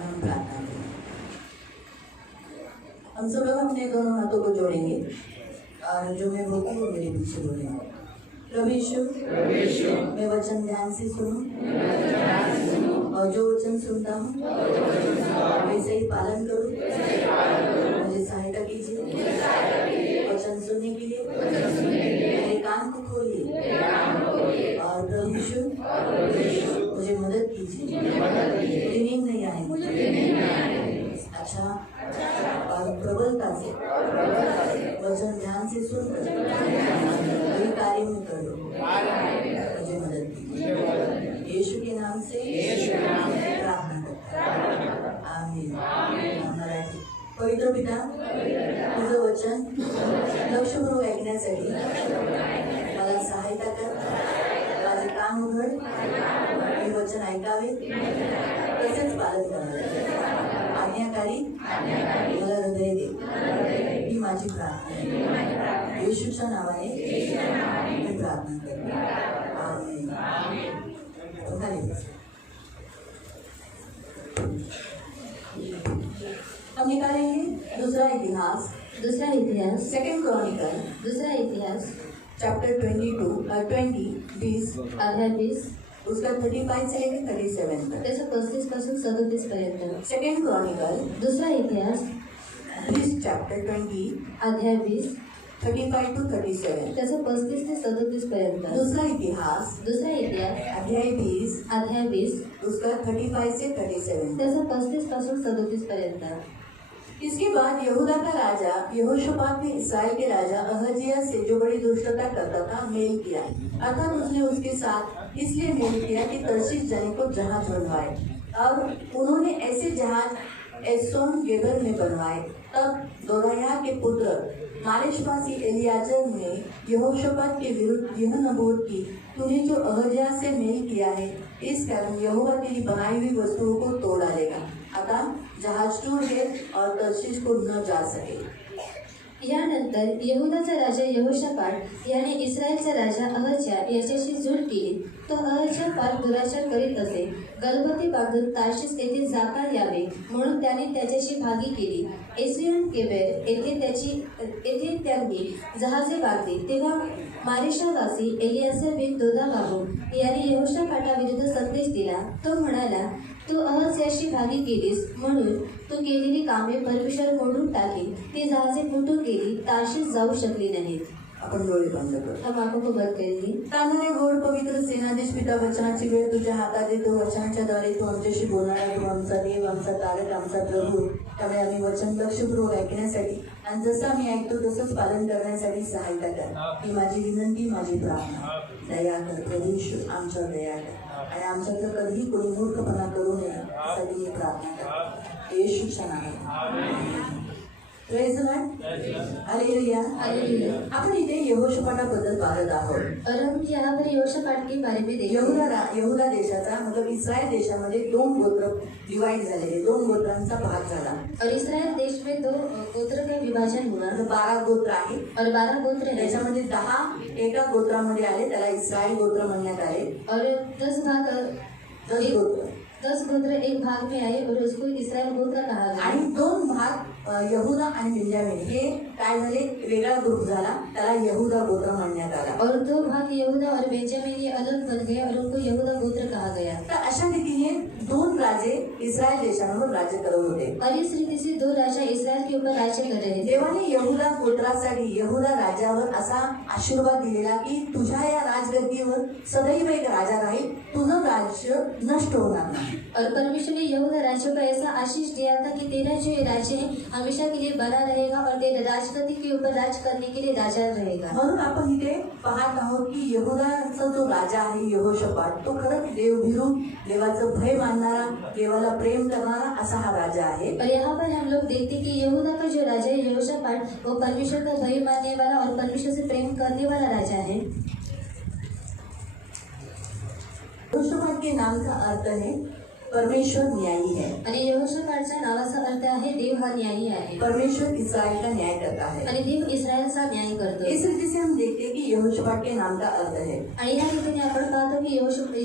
हम प्रार्थना करें। हम सब लोग अपने दोनों हाथों को जोड़ेंगे और जो मैं बोलती हूँ मेरे पीछे बोलेंगे। प्रभु यीशु, मैं वचन ध्यान से सुनूं और जो वचन सुनता हूँ वैसे ही पालन करूँ। मुझे सहायता कीजिए वचन सुनने के लिए। मेरे कान को खोलिए और प्रभु यीशु मुझे मदद कीजिए। मुझे नींद नहीं आएगी। अच्छा और प्रबलता से वचन ध्यान से सुनकर वही कार्य में कर दो। मुझे मदद कीजिए यीशु के नाम से प्रार्थना करता। आमीन। मराठी। पवित्र पिता, तुझं वचन लक्षपूर्वक ऐकण्यासाठी मला सहायता कर। माझे कान उघड, मी वचन ऐकावे तसेच पालन करावे। आज्ञाकारी मला हृदय दे ही माझी प्रार्थना येशूच्या नावाने मी प्रार्थना करते। आमीन। हम निकालेंगे दूसरा इतिहास सेकंड क्रॉनिकल दूसरा इतिहास चैप्टर 20 अध्याय 20 उसका 35 से लेकर 37 तक। त्याचं 35 पासून 37 पर्यंत। सेकंड क्रॉनिकल दुसरा इतिहास चैप्टर 20 अध्याय 20 35 to 37। त्याचं 35 ते 37 पर्यंत। दूसरा इतिहास अध्याय 20 उसका 35 से 37। त्याचं 35 पासून 37 पर्यंत। इसके बाद यहूदा का राजा यहोशापात ने इस्राएल के राजा अहजिया से जो बड़ी दुष्टता करता था मेल किया। अर्थात उसने उसके साथ इसलिए मेल किया कि तर्शीश जाने को जहाज बनवाए। अब उन्होंने ऐसे जहाज एसोन गेबर में बनवाए। तब दोराया के पुत्र मारेशवासी एलियाजर ने यहोशापात के विरुद्ध यह नबूवत की, तूने जो अहजिया से मेल किया है इस कारण यहोवा तेरी बनाई हुई वस्तुओं को तोड़ डालेगा। अतः जहाज टूट गए और तर्शीश को न जा सके। यानंतर यहुदाचा राजा यहोशापाट याने इस्रायलचा राजा अहज्या याच्याशी झूट केली। तो अहज्या फार दुराचार करीत असे। गलबती बांधून तार्शिश येथे जाता यावे म्हणून त्याने त्याच्याशी भागी केली। एसियन केबेर येथे त्यांनी जहाजे बांधली। तेव्हा मारेशावासी एलियासर बिन दोदाबाहू याने यहोशापाटाविरुद्ध संदेश दिला। तो म्हणाला, तू अहज्याशी भागी केलीस म्हणून तू केलेली कामे परमेश्वर मोडून टाकली। ती जहाजे फुटून गेली, तार्शिश जाऊ शकली नाहीत। आपण डोळे बंद करू। हम आंखों को बंद करेंगे। तांदने गोड पवित्र सेनाधीश पिता वचनाची वेळ तुझ्या हातात येतो। वचनाच्या द्वारे तू आमच्याशी बोलणार। तू आमचा देव, आमचा तारक, आमचा प्रभू। त्यामुळे आम्ही वचन लक्षपूर्वक ऐकण्यासाठी आणि जसं आम्ही ऐकतो तसंच पालन करण्यासाठी सहायता कर ही माझी विनंती, माझी प्रार्थना। दया कर प्रभू यीशु, आमच्यावर दया कर आणि आमच्याकडे कधीही कोणी मूर्खपणा करू नये यासाठी मी प्रार्थना करते येशूच्या नावाने। Praise the Lord. हालेलुया। आपण इथे यहोशापाटाबद्दल पाहत आहोत। और हम यहाँ पर यहोशापाट के बारे में देखेंगे। यहूदा देशाचा मतलब इस्रायल देशामध्ये 2 गोत्र डिवाइड झालेले, 2 गोत्रांचा भाग झाला। और इस्रायल देश में 2 गोत्र का विभाजन हुआ। 12 गोत्र आहे और 12 गोत्र हैं। त्याच्यामध्ये 10 एका गोत्रामध्ये आले, त्याला इस्रायल गोत्र म्हणण्यात आले। और 10 भाग 10 गोत्र एक भाग में आए और उसको इस्रायल गोत्र कहा गया। आणि 2 भाग यहूदा आणि बेंजामिन हे काय झाले, वेगळा ग्रुप झाला, त्याला यहूदा गोत्र म्हणण्यात आला। और 2 भाग यहूदा और बेंजामिन ये अलग बन गए और उनको यहूदा गोत्र कहा गया। तर अशा रीतीने 2 राजे इस्रायल देशावर राज्य करत होते। और इस रीति से 2 राजा इस्रायल के ऊपर राज्य कर रहे थे। देवाने यहूदा गोत्रासाठी यहूदा राजावर असा आशीर्वाद दिलेला की तुझ्या या राजगद्दीवर सदैव एक राजा राहील, तुझं राज्य नष्ट होणार नाही। और परमेश्वर ने यहूदा राज्य को ऐसा आशीष दिया था कि तेरा जो राज्य है हमेशा के लिए बना रहेगा और तेरे राजगद्दी के ऊपर राज करने के लिए राजा रहेगा। म्हणून आपण इथे पाहत आहोत की यहूदाचा जो राजा आहे यहोशापाट, तो खरंच देवभीरू, देवाचं भय मानणारा, देवाला प्रेम करणारा असा हा राजा आहे। और यहाँ पर हम लोग देखते हैं कि यहूदा का जो राजा है यहोशापाट, वो परमेश्वर का भय मानने वाला और परमेश्वर से प्रेम करने वाला राजा है। के नाम का अर्थ है परमेश्वर न्यायी है। आणि यहोशापाटच्या नावाचा अर्थ आहे देव देव हा न्यायी आहे परमेश्वर इसराइल का न्याय करता है। आणि देव इस्रायलचा न्याय करतो। इस रीति से हम देखते हैं कि यहोशापात के नाम का अर्थ है, आणि या ठिकाणी आपण पाहतो की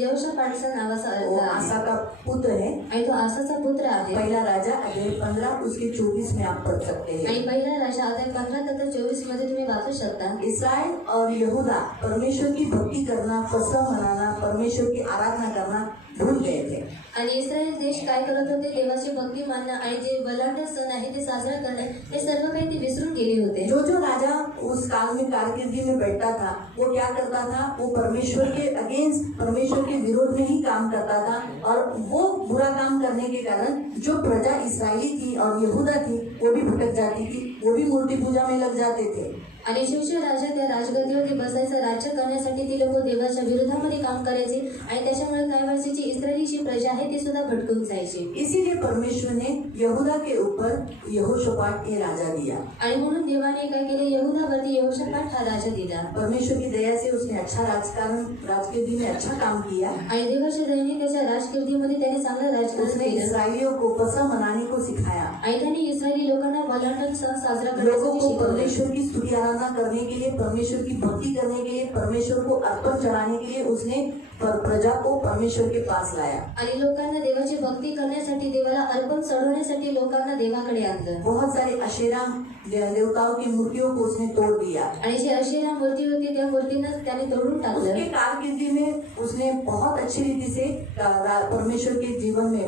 यहोशापातचा नावाचा वो अर्थ आसा आहे का पुत्र है। आणि तो आसाचा पुत्र आहे। पहला राजा अध्याय 15 उसके 24 में आप पढ़ सकते आणि हैं। पहिला राजा अध्याय 15-24 मध्ये तुम्ही वाचू शकता। इसराइल और यहूदा परमेश्वर की भक्ति करना, फसह मनाना, परमेश्वर की आराधना करना भूल गए थे। आणि इस्रायल देश काय करत होते, देवाची भक्ती मानणं आणि जे बलाढ्य सण आहे ते साजरा करणे हे सर्व काही ते विसरून गेले होते। जो राजा उस काल में कारकिर्दी में बैठता था वो क्या करता था, वो परमेश्वर के अगेंस्ट, परमेश्वर के विरोध में ही काम करता था। और वो बुरा काम करने के कारण जो प्रजा इसराइली थी और यहूदा थी वो भी भटक जाती थी, वो भी मूर्ति पूजा में लग जाते थे। आणि शिवचे राजा त्या राजगद्दीवरती बसायचं, राज्य करण्यासाठी ती लोक देवाच्या विरोधामध्ये काम करायचे आणि त्याच्यामुळे काय व्हायचे, जी इस्रायलीची प्रजा आहे ती सुद्धा भटकून जायची। इसीलिए परमेश्वर ने यहूदा के ऊपर यहोशापात ये राजा दिया। आणि म्हणून देवाने काय केले, यहूदावरती यहोशापात हा राजा दिला। परमेश्वर की दया से उसने अच्छा राजकीर्दी में अच्छा काम किया। आणि देवाच्या दयेने त्याच्या राजकीर्दीमध्ये त्याने चांगलं राजकारण उसने केलं। इसराइलियों को फसह मनाने को सिखाया। आणि त्याने इस्रायली लोकांना बलाढ्य सण साजरा लोगों करण्यासाठी को शिकवलं। परमेश्वर की स्तुति आराधना करने के लिए, परमेश्वर की भक्ति करने के लिए, परमेश्वर को अर्पण चढ़ाने के लिए उसने प्रजा को परमेश्वर के पास लाया। आणि लोकांना देवाची भक्ती करण्यासाठी, देवाला अर्पण चढवण्यासाठी लोकांना देवाकडे आणलं। बहुत सारे अशेरा देवताओं की मूर्तियों को उसने तोड़ दिया। आणि जी अशेरा मूर्ती होती त्या मूर्तींना त्याने तोडून टाकलं। उसके कारकिर्दी में उसने बहुत अच्छी रीति से परमेश्वर के जीवन में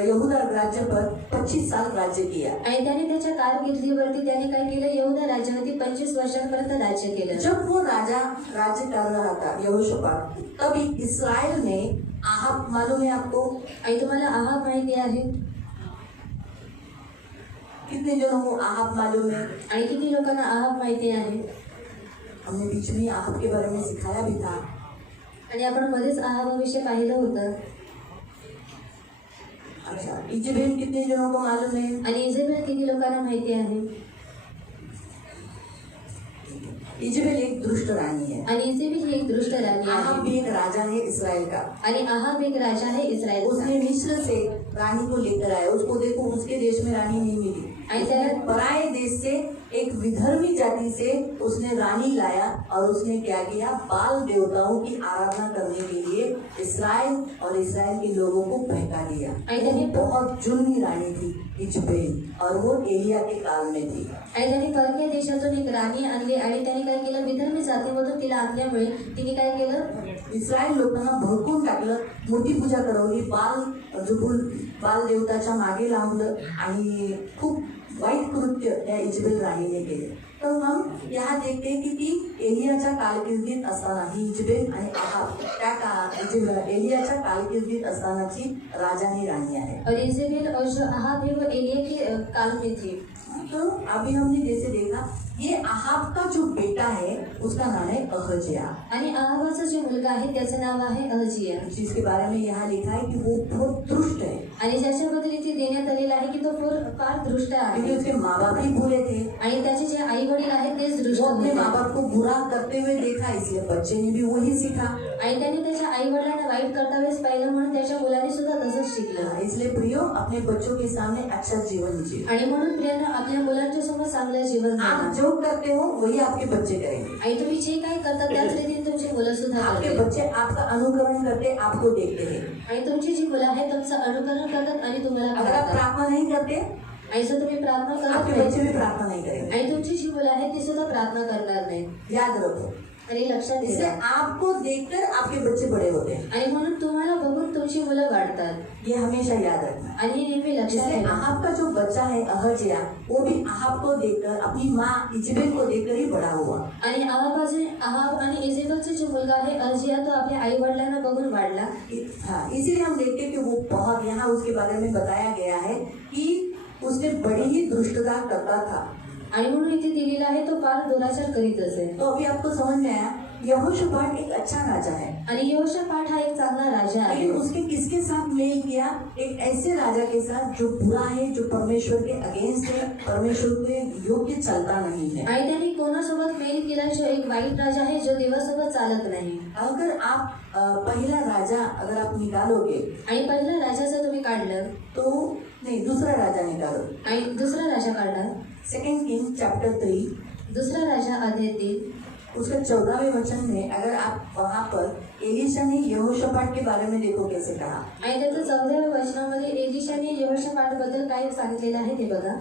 यहूदा राज्य पर 25 साल राज्य किया। आणि त्याने त्याच्या कारकिर्दीवरती त्याने काय केलं, यहूदा राज्यावरती 25 वर्षांपर्यंत राज्य केलं। जब वो राजा राज्य कर रहा था यहोशापात, तभी इसराइल में आहाब, मालूम है आपको? आणि तुम्हाला आहाब माहिती आहे? कितने जनों को आहाब मालूम है? आणि किती लोकांना आहाब माहिती आहे? हमने बीच में आहाब के बारे में सिखाया भी था। आणि आपण मध्येच आहाबाविषयी पाहिलं होतं। अच्छा, इजेबेल कितने जनों को मालूम है? आणि इजेबेल किती लोकांना माहिती आहे? इजेबेल एक दुष्ट रानी है। आणि इजेबेल ही एक दुष्ट राणी आहाब आहे। भी एक राजा है इसराइल का। आणि आहाब एक राजा है इस्रायलचा। उसने मिस्र से रानी को लेकर आया। उसको देखो, उसके देश में रानी नहीं मिली। उसने पराये देश से एक विधर्मी जाति से उसने रानी लाया और उसने क्या किया, बाल देवताओं की आराधना करने के लिए इसराइल और इसराइल के लोगों को बहका दिया। वो बहुत जुल्मी रानी थी इजेबेल, और वो एलिया के काल में थी। आणि त्याने परकीय देशातून एक राणी आणली आणि त्याने काय केलं, विधर्मी जातीमधून तिला आणल्यामुळे तिने काय केलं, इस्रायल लोकांना भडकून टाकलं, मूर्ती पूजा करवली, बाल देवताच्या मागे लावलं आणि खूप वाईट कृत्य त्या इजेबेल राणीने केले। तर हम यहाँ देखते हैं की एलियाच्या कारकिर्दीत असताना ही इजेबेल आणि आहाब त्या एलियाच्या कारकिर्दीत असतानाची राजानी राणी आहे। और इजेबेल और जो आहाब है वो एलिया के काल में थी। तो अभी हमने जैसे देखा, ये आहाब का जो बेटा है उसका नाम है अहज्या। आणि आहाबाचा जो मुलगा आहे त्याचं नाव आहे अहजिया, जिसके बारे में यहाँ लिखा है कि वो बहुत दुष्ट है। आणि ज्याच्याबद्दल इथे देण्यात आलेलं आहे की तो फार दृष्ट क्योंकि आहे। उसके माँ बाप भी बुरे थे। आणि त्याचे जे आई वडील आहेत तेच दृष्ट वो अपने होते। माँ बाप को बुरा करते हुए देखा, इसलिए बच्चे ने भी वही सीखा। आणि त्याने त्याच्या आई वडिलांना वाईट करता वेळेस पाहिलं म्हणून त्याच्या मुलाने सुद्धा तसंच शिकलं। इसलिए प्रियो, अपने बच्चों के सामने अच्छा जीवन जिए। आणि म्हणून प्रियांनो, आपल्या मुलांच्या समोर चांगलं जीवन आप जगा। जो करते हो वही आपके बच्चे करेंगे। आणि तुम्ही जे काय करता त्याच रीतीने तुमची मुलं सुद्धा आपके करतात। बच्चे आपका अनुकरण करते, आपको देखते हैं। आणि तुमची जी मुलं आहेत तुमचं अनुकरण करतात आणि तुम्हाला अगर आप पाहतात। प्रार्थना नहीं करते, आणि जर तुम्ही प्रार्थना करत आपके नाही बच्चे भी प्रार्थना नहीं करेंगे। आणि तुमची जी मुलं आहेत ती सुद्धा प्रार्थना करणार नाही। याद रखो, आणि लक्षात इसलिए ठेवा। आपको देखकर आपके बच्चे बड़े होते हैं। आणि म्हणून तुम्हाला बघून तुमची मुलं वाढतात। ये हमेशा याद रखना। आणि नेहमी लक्षात इसलिए ठेवा। आहाब का जो बच्चा है अहज्या, वो भी आहाब को देखकर, अपनी माँ इजेबेल को देखकर ही बड़ा हुआ। आणि आहाब आणि इजेबेलचा जो मुलगा आहे अहजिया, तो आपल्या आई वडिलांना बघून वाढला। हाँ, इसीलिए हम देखते हैं कि वो बहुत, यहाँ उसके बारे में बताया गया है कि उसने बड़ी ही दुष्टता करता था। आणि म्हणून इथे दिलेला आहे तो फार दुराचार करीत असे। तो अभी आपको समझ में आया यहोशापात एक अच्छा राजा है, आणि यहोशापाट हा एक चांगला राजा आहे. लेकिन उसने किसके साथ मेल किया? एक ऐसे राजा के साथ जो बुरा है, जो परमेश्वर के अगेंस्ट है, परमेश्वर के योग्य चलता नहीं है. आणि त्यांनी कोणासोबत मेल केला? जो एक वाईट राजा आहे, जो देवासोबत चालत नाही. अगर आप पहला राजा अगर आप निकालोगे आणि पहिला राजा जर तुम्ही काढलं तो नहीं, दूसरा राजा निकालो. आणि दुसरा राजा काढला, 2 किंग चैप्टर 3 दुसरा राजा अध्याय 3 उसका 14वें वचन में अगर आप वहाँ पर एलिशा ने यहोशापात के बारे में देखो कैसे कहा. आणि त्याचं 14व्या वचनामध्ये एलिशाने यहोशापाट बद्दल काय सांगितलेलं आहे ते बघा.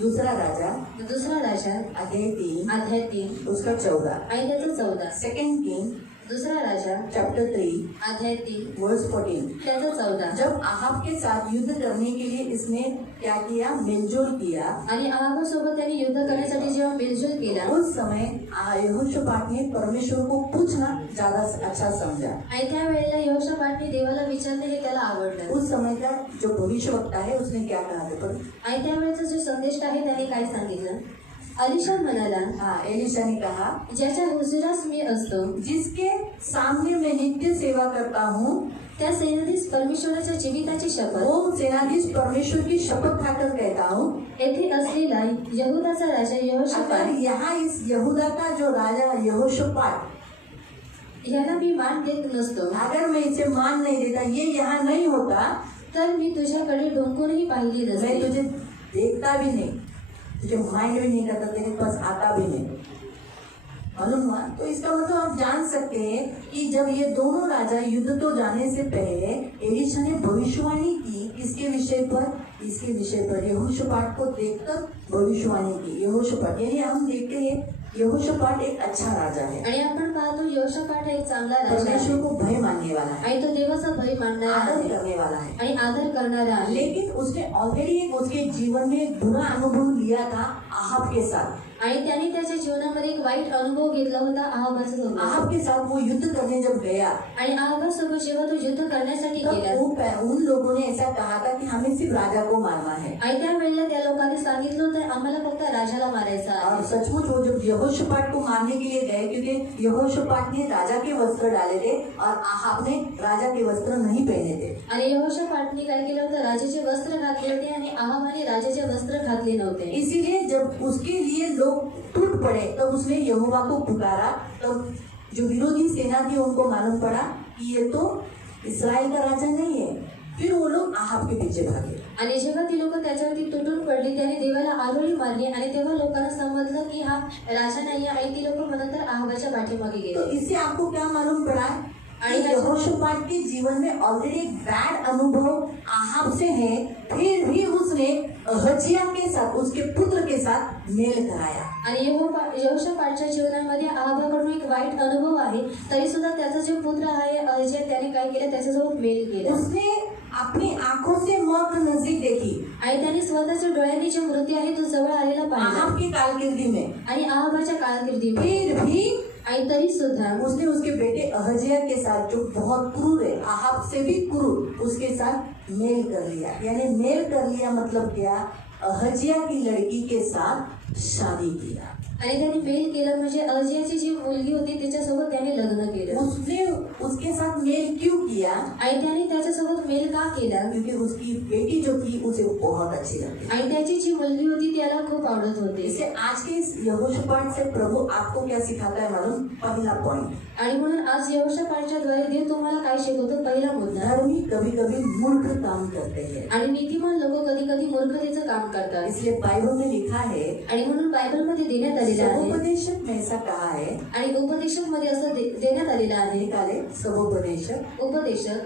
दूसरा राजा दुसरा राजा अध्याय 3 अध्याय 3 उसका 14. आणि त्याचं 14. 2 किंग दुसरा राजा चैप्टर 3 अध्याय 3 वर्स 14. त्याचं 14. जब आहाब के साथ युद्ध करने के लिए इसने क्या किया? मिलजुल किया. आणि आहाबासोबत त्यांनी युद्ध करण्यासाठी जेव्हा मिलजुल केला, उस समय यहोशापात ने परमेश्वर को पूछना ज्यादा अच्छा समझा. आणि त्यावेळेला यहोशापाटने देवाला विचारणे हे त्याला आवडलं. उस समय का जो भविष्यवक्ता है उसने क्या कहा था? आणि त्यावेळेचा जो संदेश आहे त्याने काय सांगितलं? अलिशा म्हणाला, हाँ, एलिशा ने कहा ज्याच्या हुजुरास मी असतो, जिसके सामने मैं नित्य सेवा करता हूँ, त्या सेनाधीश परमेश्वराच्या जीविताची शपथ, वो सेनाधीश परमेश्वर की शपथ खाकर कहता हूँ, येथे असलेला यहूदाचा राजा अगर यहोशापाट यहाँ इस यहूदा का जो राजा यहोशापात, याला मी मान देत नसतो, अगर मैं इसे मान नहीं देता, ये यहाँ नहीं होता, तर मी तुझ्याकडे ढोंकूनही पाहिली मैं नसते, तुझे देखता भी नहीं, तुझे माइंड भी नहीं करता, तेरे पास आता भी नहीं. मालूम हुआ? तो इसका मतलब आप जान सकते हैं कि जब ये दोनों राजा युद्ध तो जाने से पहले एलिशा ने भविष्यवाणी की इसके विषय पर यहोशापात को देखकर भविष्यवाणी की. यहोशापात यानी हम देखते हैं यहोशापात एक अच्छा राजा है, आणि आपण पाहतो यहोशापाट हा एक चांगला राजा आहे, परमेश्वर को भय मानने वाला है, आणि तो देवाचा भय मानणारा आदर आहे करने वाला है. आणि आदर करणारा आहे. लेकिन उसने ऑलरेडी उसके जीवन में एक बुरा अनुभव लिया था आहाब के साथ. आणि त्याने त्याच्या जीवनामध्ये एक वाईट अनुभव घेतला होता आहाबासोबत. आहाब के साथ वो युद्ध करने जब गया आणि आहाबासोबत जेव्हा तो युद्ध करण्यासाठी गेला, तब उन लोगों ने ऐसा कहा था कि हमें सिर्फ राजा को मारना है. आणि त्यावेळेला त्या लोकांनी सांगितलं होतं आम्हाला फक्त राजाला मारायचं और आहे. सचमुच वो जब यहोशापात को मारने के लिए गए, क्योंकि यहोशापात ने राजा के वस्त्र डाले थे और आहाब ने राजा के वस्त्र नहीं पहने थे. आणि यहोशापाटने काय केलं होतं? राजाचे वस्त्र घातले होते आणि आहाबाने राजाचे वस्त्र घातले नव्हते. इसीलिए जब उसके लिए लोग टूट पड़े तब उसने यहोवा को पुकारा. तब जो विरोधी सेना थी उनको मालूम पड़ा कि ये तो इस्राएल का राजा नहीं है. फिर वो लोग आहाब के पीछे भागे. आणि जेव्हा ती लोक त्याच्यावरती तुटून पडली, त्याने देवाला आरोळी मारली आणि तेव्हा लोकांना समजलं की हा राजा नाही आहे, आणि ती लोक नंतर आहाबाच्या पाठीमागे तो गेले. इससे आपको क्या मालूम पड़ा? आणि यहोशापात के जीवन में ऑलरेडी बैड अनुभव आहाब से है, फिर भी उसने अहज्याह के साथ, उसके पुत्र के साथ मेल कराया. आणि यहोशापाटच्या जीवनामध्ये आहाबाकडून एक वाईट अनुभव आहे, तरी सुद्धा त्याचा जो पुत्र आहे अहज्याह, त्याने काय केलं? त्याच्यासोबत मेल केलं. उसने अपनी आंखों से मौत नजदीक देखी. आणि त्याने स्वतःच्या डोळ्यांनी जो मृत्यू आहे तो जवळ आलेला पाहिला. आहाब की कारकिर्दी में. आणि आहाबाच्या कारकिर्दीमध्ये फिर भी आणि तरी सुद्धा उसने उसके बेटे अहज्याह के साथ, जो बहुत क्रूर है, आहाब से भी क्रूर, उसके साथ मेल कर लिया. यानी मेल कर लिया मतलब क्या? अहज्याह की लड़की के साथ शादी किया. आणि त्याने मेल केलं म्हणजे अहज्याहची जी मुलगी होती त्याच्यासोबत त्याने लग्न केलं. उसने उसके साथ मेल क्यों किया? आणि त्याने त्याच्यासोबत मेल का केला? क्योंकि उसकी बेटी जो थी उसे बहुत अच्छी लगती. आणि त्याची जी मुलगी होती त्याला खूप आवडत होती. इससे आज के इस यहोशापात से प्रभु आपको क्या सिखाता है मालूम? पहला पॉइंट. आणि म्हणून आज यहोशापाटच्या द्वारे देव तुम्हाला काय शिकवतो? पहिला मुद्दा, धर्मी कभी कभी मूर्ख काम करते हैं. आणि नीतिमान लोक कधी कधी मूर्खतेचं काम करतात. इसलिए बाइबल में लिखा है, आणि म्हणून बायबलमध्ये देण्यात आलेलं आहे, सवोपदेशक में ऐसा कहा है. आणि उपदेशक मध्ये असं देण्यात आलेलं आहे. निकाले सवोपदेशक उपदेशक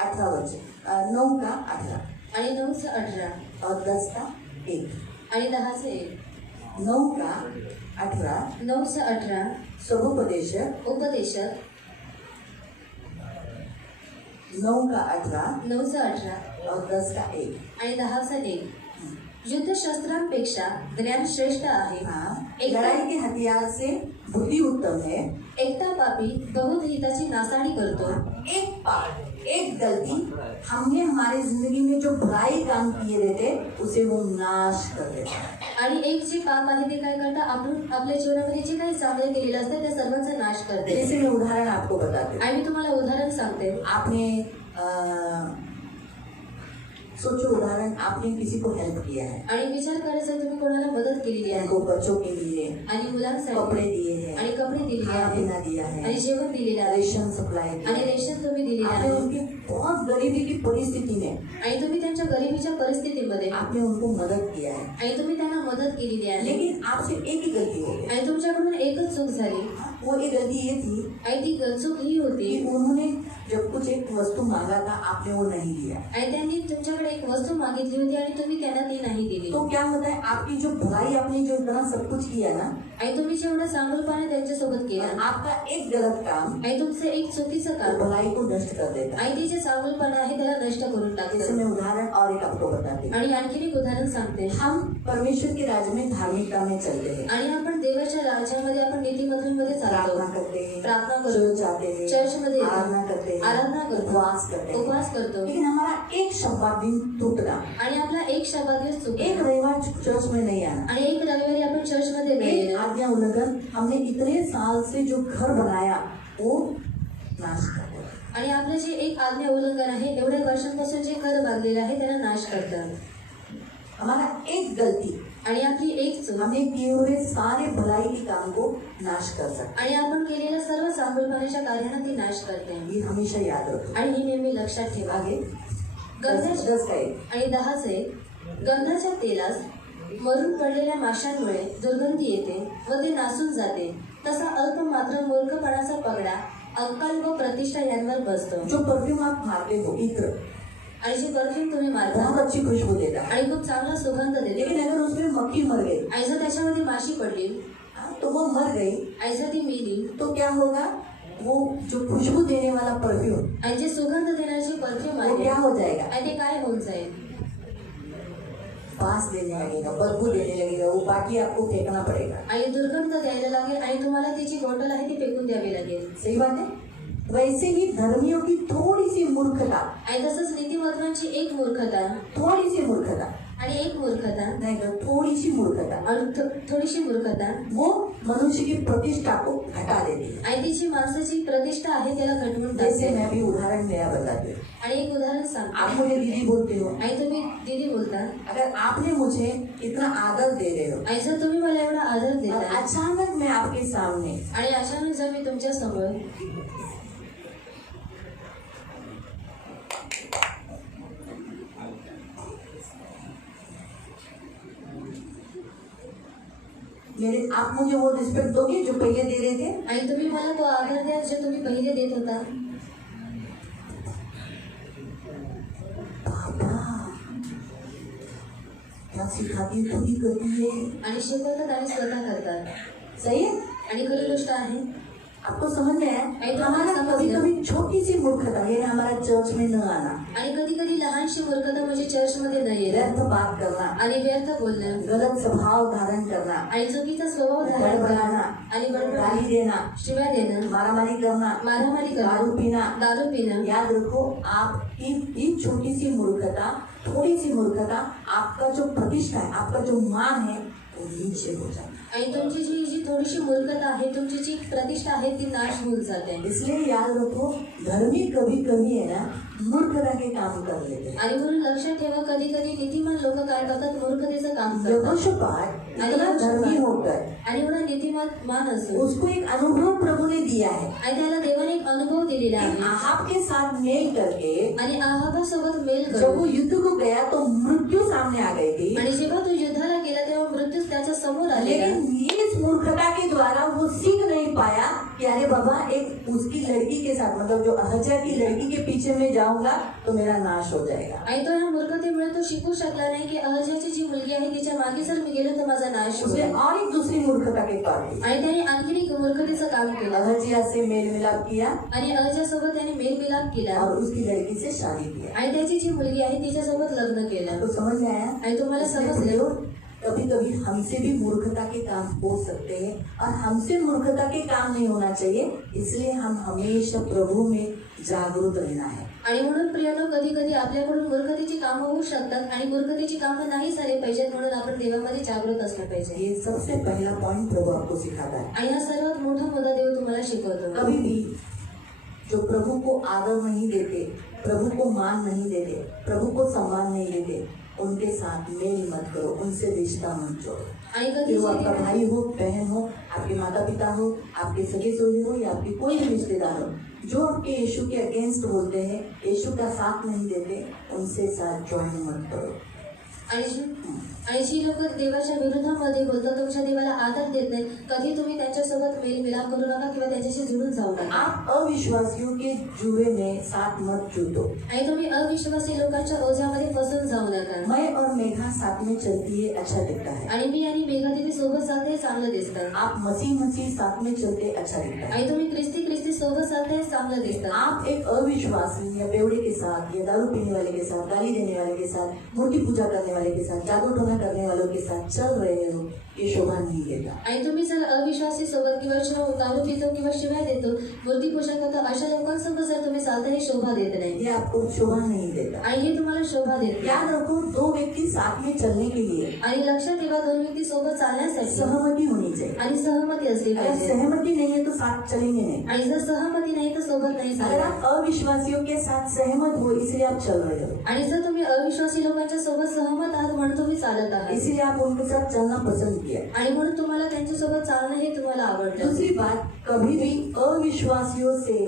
18 वचन, 9 का 18 आणि 9 से 18 और 10 का 1. आणि 10 से 1. 9 का 18 9 से 18 सवोपदेशक, उपदेशक 9 का 18 9 से 18 और 10 का 1. आणि 10 से 1. युद्ध शस्त्रांपेक्षा ज्ञान श्रेष्ठ आहे. हाँ, एकता लड़ाई के हथियार से बुद्धि उत्तम है. एकता पापी बहुत हिताची नासाडी करतो. एक पाप, एक गलती हमने हमारी जिंदगी में जो बुराई काम किए रहते उसे वो नाश कर देता है. आणि एक जे पाप आहे ते काय करता, आपण आपल्या जीवनामध्ये जे काही चांगलं केलेलं असतं त्या सर्वांचा नाश करते. जैसे मैं उदाहरण आपको बताती हूँ. आणि मी तुम्हाला उदाहरण सांगते. आपने सोचो, उदाहरण आपने किसी को हेल्प किया है, आणि विचार करायचा तुम्ही कोणाला मदत केलेली आहे उनको बच्चों के लिए आणि मुलांसाठी कपड़े दिए हैं, आणि कपडे दिलेले खाना आहे पीना दिया है, आणि जेवण दिलेले आहे रेशन सप्लाई आणि किया है. रेशन तुम्ही दिलेले आपने आहे उनकी बहुत गरीबी की परिस्थिति में आणि तुम्ही त्यांच्या गरिबीच्या परिस्थितीमध्ये आपने उनको मदद किया है. आणि तुम्ही त्यांना मदत केलेली आहे. लेकिन आपसे एक ही गलती हो गई. आणि तुमच्याकडून एकच चूक झाली. वो एक गलती ये थी आणि ती चूक ही होती कि उन्होंने जब कुछ एक वस्तु मांगा था, आपने वो नहीं दिया. आणि त्यांनी तुमच्याकडे एक वस्तू मागितली होती आणि तुम्ही त्यांना ती नाही दिली. तो क्या होता है, आपकी जो भलाई, आपने जो इतना सब कुछ किया ना, आणि तुम्ही जेवढं चांगुलपणे त्यांच्यासोबत केलं आपका एक गलत काम आणि तुमचं एक चुकीचं वो काम भलाई को नष्ट कर देता है. आणि ते जे चांगुलपणा आहे त्याला नष्ट करून जैसे टाकतं. मैं उदाहरण और एक आपको बताती हूँ. आणि आणखीन एक उदाहरण सांगते. हम परमेश्वर के राज्य में धार्मिकता में चलते हैं, आणि आपण देवाच्या राज्यामध्ये आपण नीतिमत्तेमध्ये चालतो, प्रार्थना करते हैं, प्रार्थना करतो, चर्च जाते हैं, चर्चमध्ये येतो, आराधना करते हैं, आराधना करतो, उपवास करते हैं. उपवास करतो. लेकिन हमारा एक शब्द दिन टूटना, आणि आपला एक शब्द दिवस चुकला एक रविवार चर्च में नहीं आना, आणि एक रविवारी आपण चर्चमध्ये नाही एक गेलो. आज्ञा उल्लंघन, हमने इतने साल से जो घर बनाया वो नाश कर दिया. आणि आपलं जे एक आज्ञा उल्लंघन आहे, एवढ्या वर्षांपासून जे घर बांधलेलं आहे त्याला नाश करतात. हमारा एक गलती, आणि आपली एक चूक हमने किए हुए सारे भलाई के काम को नाश कर सकते. आणि आपण केलेल्या सर्व चांगुलपणाच्या कार्यांना ती नाश करते. ये हमेशा याद रखो. आणि ही नेहमी लक्षात ठेवा. आगे गंधाच्या 10 का 1. आणि 10 गंधाच्या तेलास मरून पडलेल्या माशांमुळे दुर्गंधी येते व ते नासून जाते, तसा अल्प मात्र मूर्खपणाचा पगडा अक्कल व प्रतिष्ठा यांवर बसतो. जो परफ्यूम आप मारते हो, इत्र, आणि जे परफ्यूम तुम्ही बहुत मारता अच्छी खुशबू देता है, आणि खूप चांगला सुगंध देते, लेकिन अगर उसमें मक्खी मर गई, आणि जर त्याच्यामध्ये माशी पडली तो वो मर गई, आणि जर ती मेली, तो क्या होगा, वो जो खुशबू देने वाला परफ्यूम आणि जे सुगंध देणारे परफ्यूम वो आहे क्या हो जाएगा, आणि ते काय होऊन जाईल, बांस देने लगेगा, बदबू देने लगेगा, वो बाकी आपको फेंकना पड़ेगा. आणि दुर्गंध द्यायला लागेल आणि तुम्हाला त्याची बॉटल आहे ती फेकून द्यावी लागेल. सही बात है. वैसे ही धर्मियों की थोड़ी सी मूर्खता, आणि तसंच नीतिमत्वांची एक मूर्खता थोड़ी सी मूर्खता आणि एक मूर्खता नहीं, थोड़ी सी मूर्खता आणि थोडीशी मूर्खता वो मनुष्य की प्रतिष्ठा को घटा देती है. आणि ती जी माणसाची प्रतिष्ठा आहे त्याला घटवून जैसे टाकते. मैं भी उदाहरण मेरा बताती हूँ. आणि एक उदाहरण आप सांगते. मुझे दीदी बोलते हो, आणि तुम्ही दीदी बोलता, अगर आपने मुझे इतना आदर दे रहे हो आणि जर तुम्ही मला एवढा आदर और देता अचानक मैं आपके सामने आणि अचानक जर मी तुमच्या समोर आप मुझे वो रिस्पेक्ट दोगे जो पहले दे रहे थे. आणि तुम्ही मला तो आदर द्या जो तुम्ही पहिले देत होता. बाबा क्या सिखाती है, खुद ही करती है. आणि शिकवतात आणि स्वतः करतात. सही है. आणि खरी गोष्ट आहे. आपको समझ में आया. एकदम हमारा समझ कभी गया. कभी छोटी सी मूर्खता ये हमारा चर्च में न आना, आणि कधी कधी लहानशी मूर्खता म्हणजे चर्चमध्ये न येणं व्यर्थ बात करना, आणि व्यर्थ बोलणं गलत स्वभाव धारण करना, आणि चुकीचा स्वभाव धारण बडबडाना, करणं आणि गाली बडबड देना, शिव्या देणं, मारामारी करना, मारामारी दारू करणं, पीना. दारू पिणं. याद रखो, आपकी ये छोटी सी मूर्खता, थोड़ी सी मूर्खता, आपका जो प्रतिष्ठा है, आपका जो मान है वो नीचे हो जाता है. आणि तुमची जी जी थोडीशी मूर्खता आहे, तुमची जी प्रतिष्ठा आहे ती नाश होऊन जाते. इसलिए याद रखो, धर्मी कभी कभी है ना मूर्खता के काम कर लेते हैं. आणि म्हणून लक्षात ठेवा, कधी कधी नीतिमान लोक काय करतात, मूर्खतेचं काम करतात. यहोशापात इतना धर्मी होकर आणि एवढा नीतिमान असून उसको एक अनुभव प्रभु ने दिया है. आणि त्याला देवाने एक अनुभव दिलेला आहे. आहाब के साथ मेल करके आणि आहाबासोबत मेल जब वो करून युद्ध को गया तो मृत्यू सामने आ गई थी. आणि जेव्हा तो युद्धाला गेला तेव्हा मृत्यू त्याच्या समोर आलेला. लेकिन इस मूर्खता के द्वारा वो सीख नहीं पाया कि अरे बाबा एक उसकी लड़की के साथ, मतलब जो अहज्या की लड़की के पीछे में जाऊंगा तो मेरा नाश हो जाएगा. आणि तो ह्या मूर्खतेमुळे तो शिकू शकला नाही की अहज्याची जी मुलगी आहे तिच्या मागे जर मी गेलो तर माझा नाश उसने होईल. और एक दूसरी मूर्खता के पार की. आणि त्याने आणखी एक मूर्खतेचं काम केलं अहज्या से मेल मिलाप किया आणि अहज्यासोबत त्याने मेलमिलाप केला और उसकी लड़की से शादी किया. आणि त्याची जी मुलगी आहे तिच्यासोबत लग्न केलं. तो समझ में आया? आणि तुम्हाला समजले कभी कभी हमसे भी मूर्खता के काम हो सकते हैं और हमसे मूर्खता के काम नहीं होना चाहिए, इसलिए हम हमेशा प्रभु में जागरूक रहना है. आणि म्हणून प्रियानो, कधी कधी आपल्याकडून मूर्खतेची कामं होऊ शकतात आणि मूर्खतेची कामं नाही झाले पाहिजेत, म्हणून आपण देवामध्ये जागृत असलं पाहिजे. ये सबसे पहला पॉइंट प्रभु आपको सिखाता है. आणि हा सर्वात मोठा मुद्दा देव तुम्हाला शिकवतो. कभी भी जो प्रभु को आदर नहीं देते, प्रभु को मान नहीं देते, प्रभु को सम्मान नहीं देते, उनके साथ मेल मत करो, उनसे रिश्ता मत जोड़ो. आणि कधी फिर वो आपका भाई हो, बहन हो, आपके माता पिता हो, आपके सगे सोहरे हो या आपके कोई भी रिश्तेदार हो, जो आपके यीशु के अगेंस्ट बोलते हैं, यीशु का साथ नहीं देते, उनसे साथ ज्वाइन मत करो. आणि जी लोक देवाच्या विरोधामध्ये बोलतात, तुमच्या देवाला आदर देत नाही, कधी तुम्ही त्यांच्यासोबत मेल मिलाप करू नका किंवा त्यांच्याशी जुळून जाऊ नका. आप अविश्वासियों के जुए में साथ मत जुटो. आणि तुम्ही अविश्वासी लोकांच्या ओझ्यामध्ये फसून जाऊ नका. मैं और मेघा साथ में चलती है, अच्छा दिखता है. आणि मी आणि मेघा तिथे सोबत जाते, चांगलं दिसतं. आप मसीह साथ में चलते, अच्छा दिखता है. आणि तुम्ही ख्रिस्ती सोबत जाते, चांगलं दिसतं. आप एक अविश्वासी या बेवड़े के साथ या दारू पीने वाले के साथ, गाली देने वाले के साथ, मूर्ति पूजा करने वाले के साथ, जादू टोना करने वालों के साथ चल रहे हो, ये शोभा नहीं देता. आणि तुम्ही जर अविश्वासी सोबत किंवा दारू पितो किंवा शिवाय देतो, मूर्तीपूजा करतो, अशा लोकांसोबत जर तुम्ही चालता, हे शोभा देत नाही. ये आपको शोभा नहीं देता. आणि हे तुम्हाला शोभा देत नाही. याद रखो, दो व्यक्ति साथ में चलने के लिए आणि लक्षात ठेवा, दोन व्यक्ती सोबत चालण्यासाठी सहमति होनी चाहिए. आणि सहमती असली अगर पाहिजे. सहमति नहीं है तो साथ चलेंगे नहीं. आणि जर सहमती नाही तर सोबत नाही अगर चालणार. आप अविश्वासियों के साथ सहमत हो, इसलिए आप चल रहे हो, आणि जर तुम्ही अविश्वासी लोकांच्या सोबत सहमत आहात म्हणून तुम्ही चालत आहात, इसीलिए आप उनके साथ चलना पसंद किया. आणि म्हणून तुम्हाला त्यांच्यासोबत चालणं हे तुम्हाला आवडतं. दूसरी बात, कभी भी अविश्वासियों से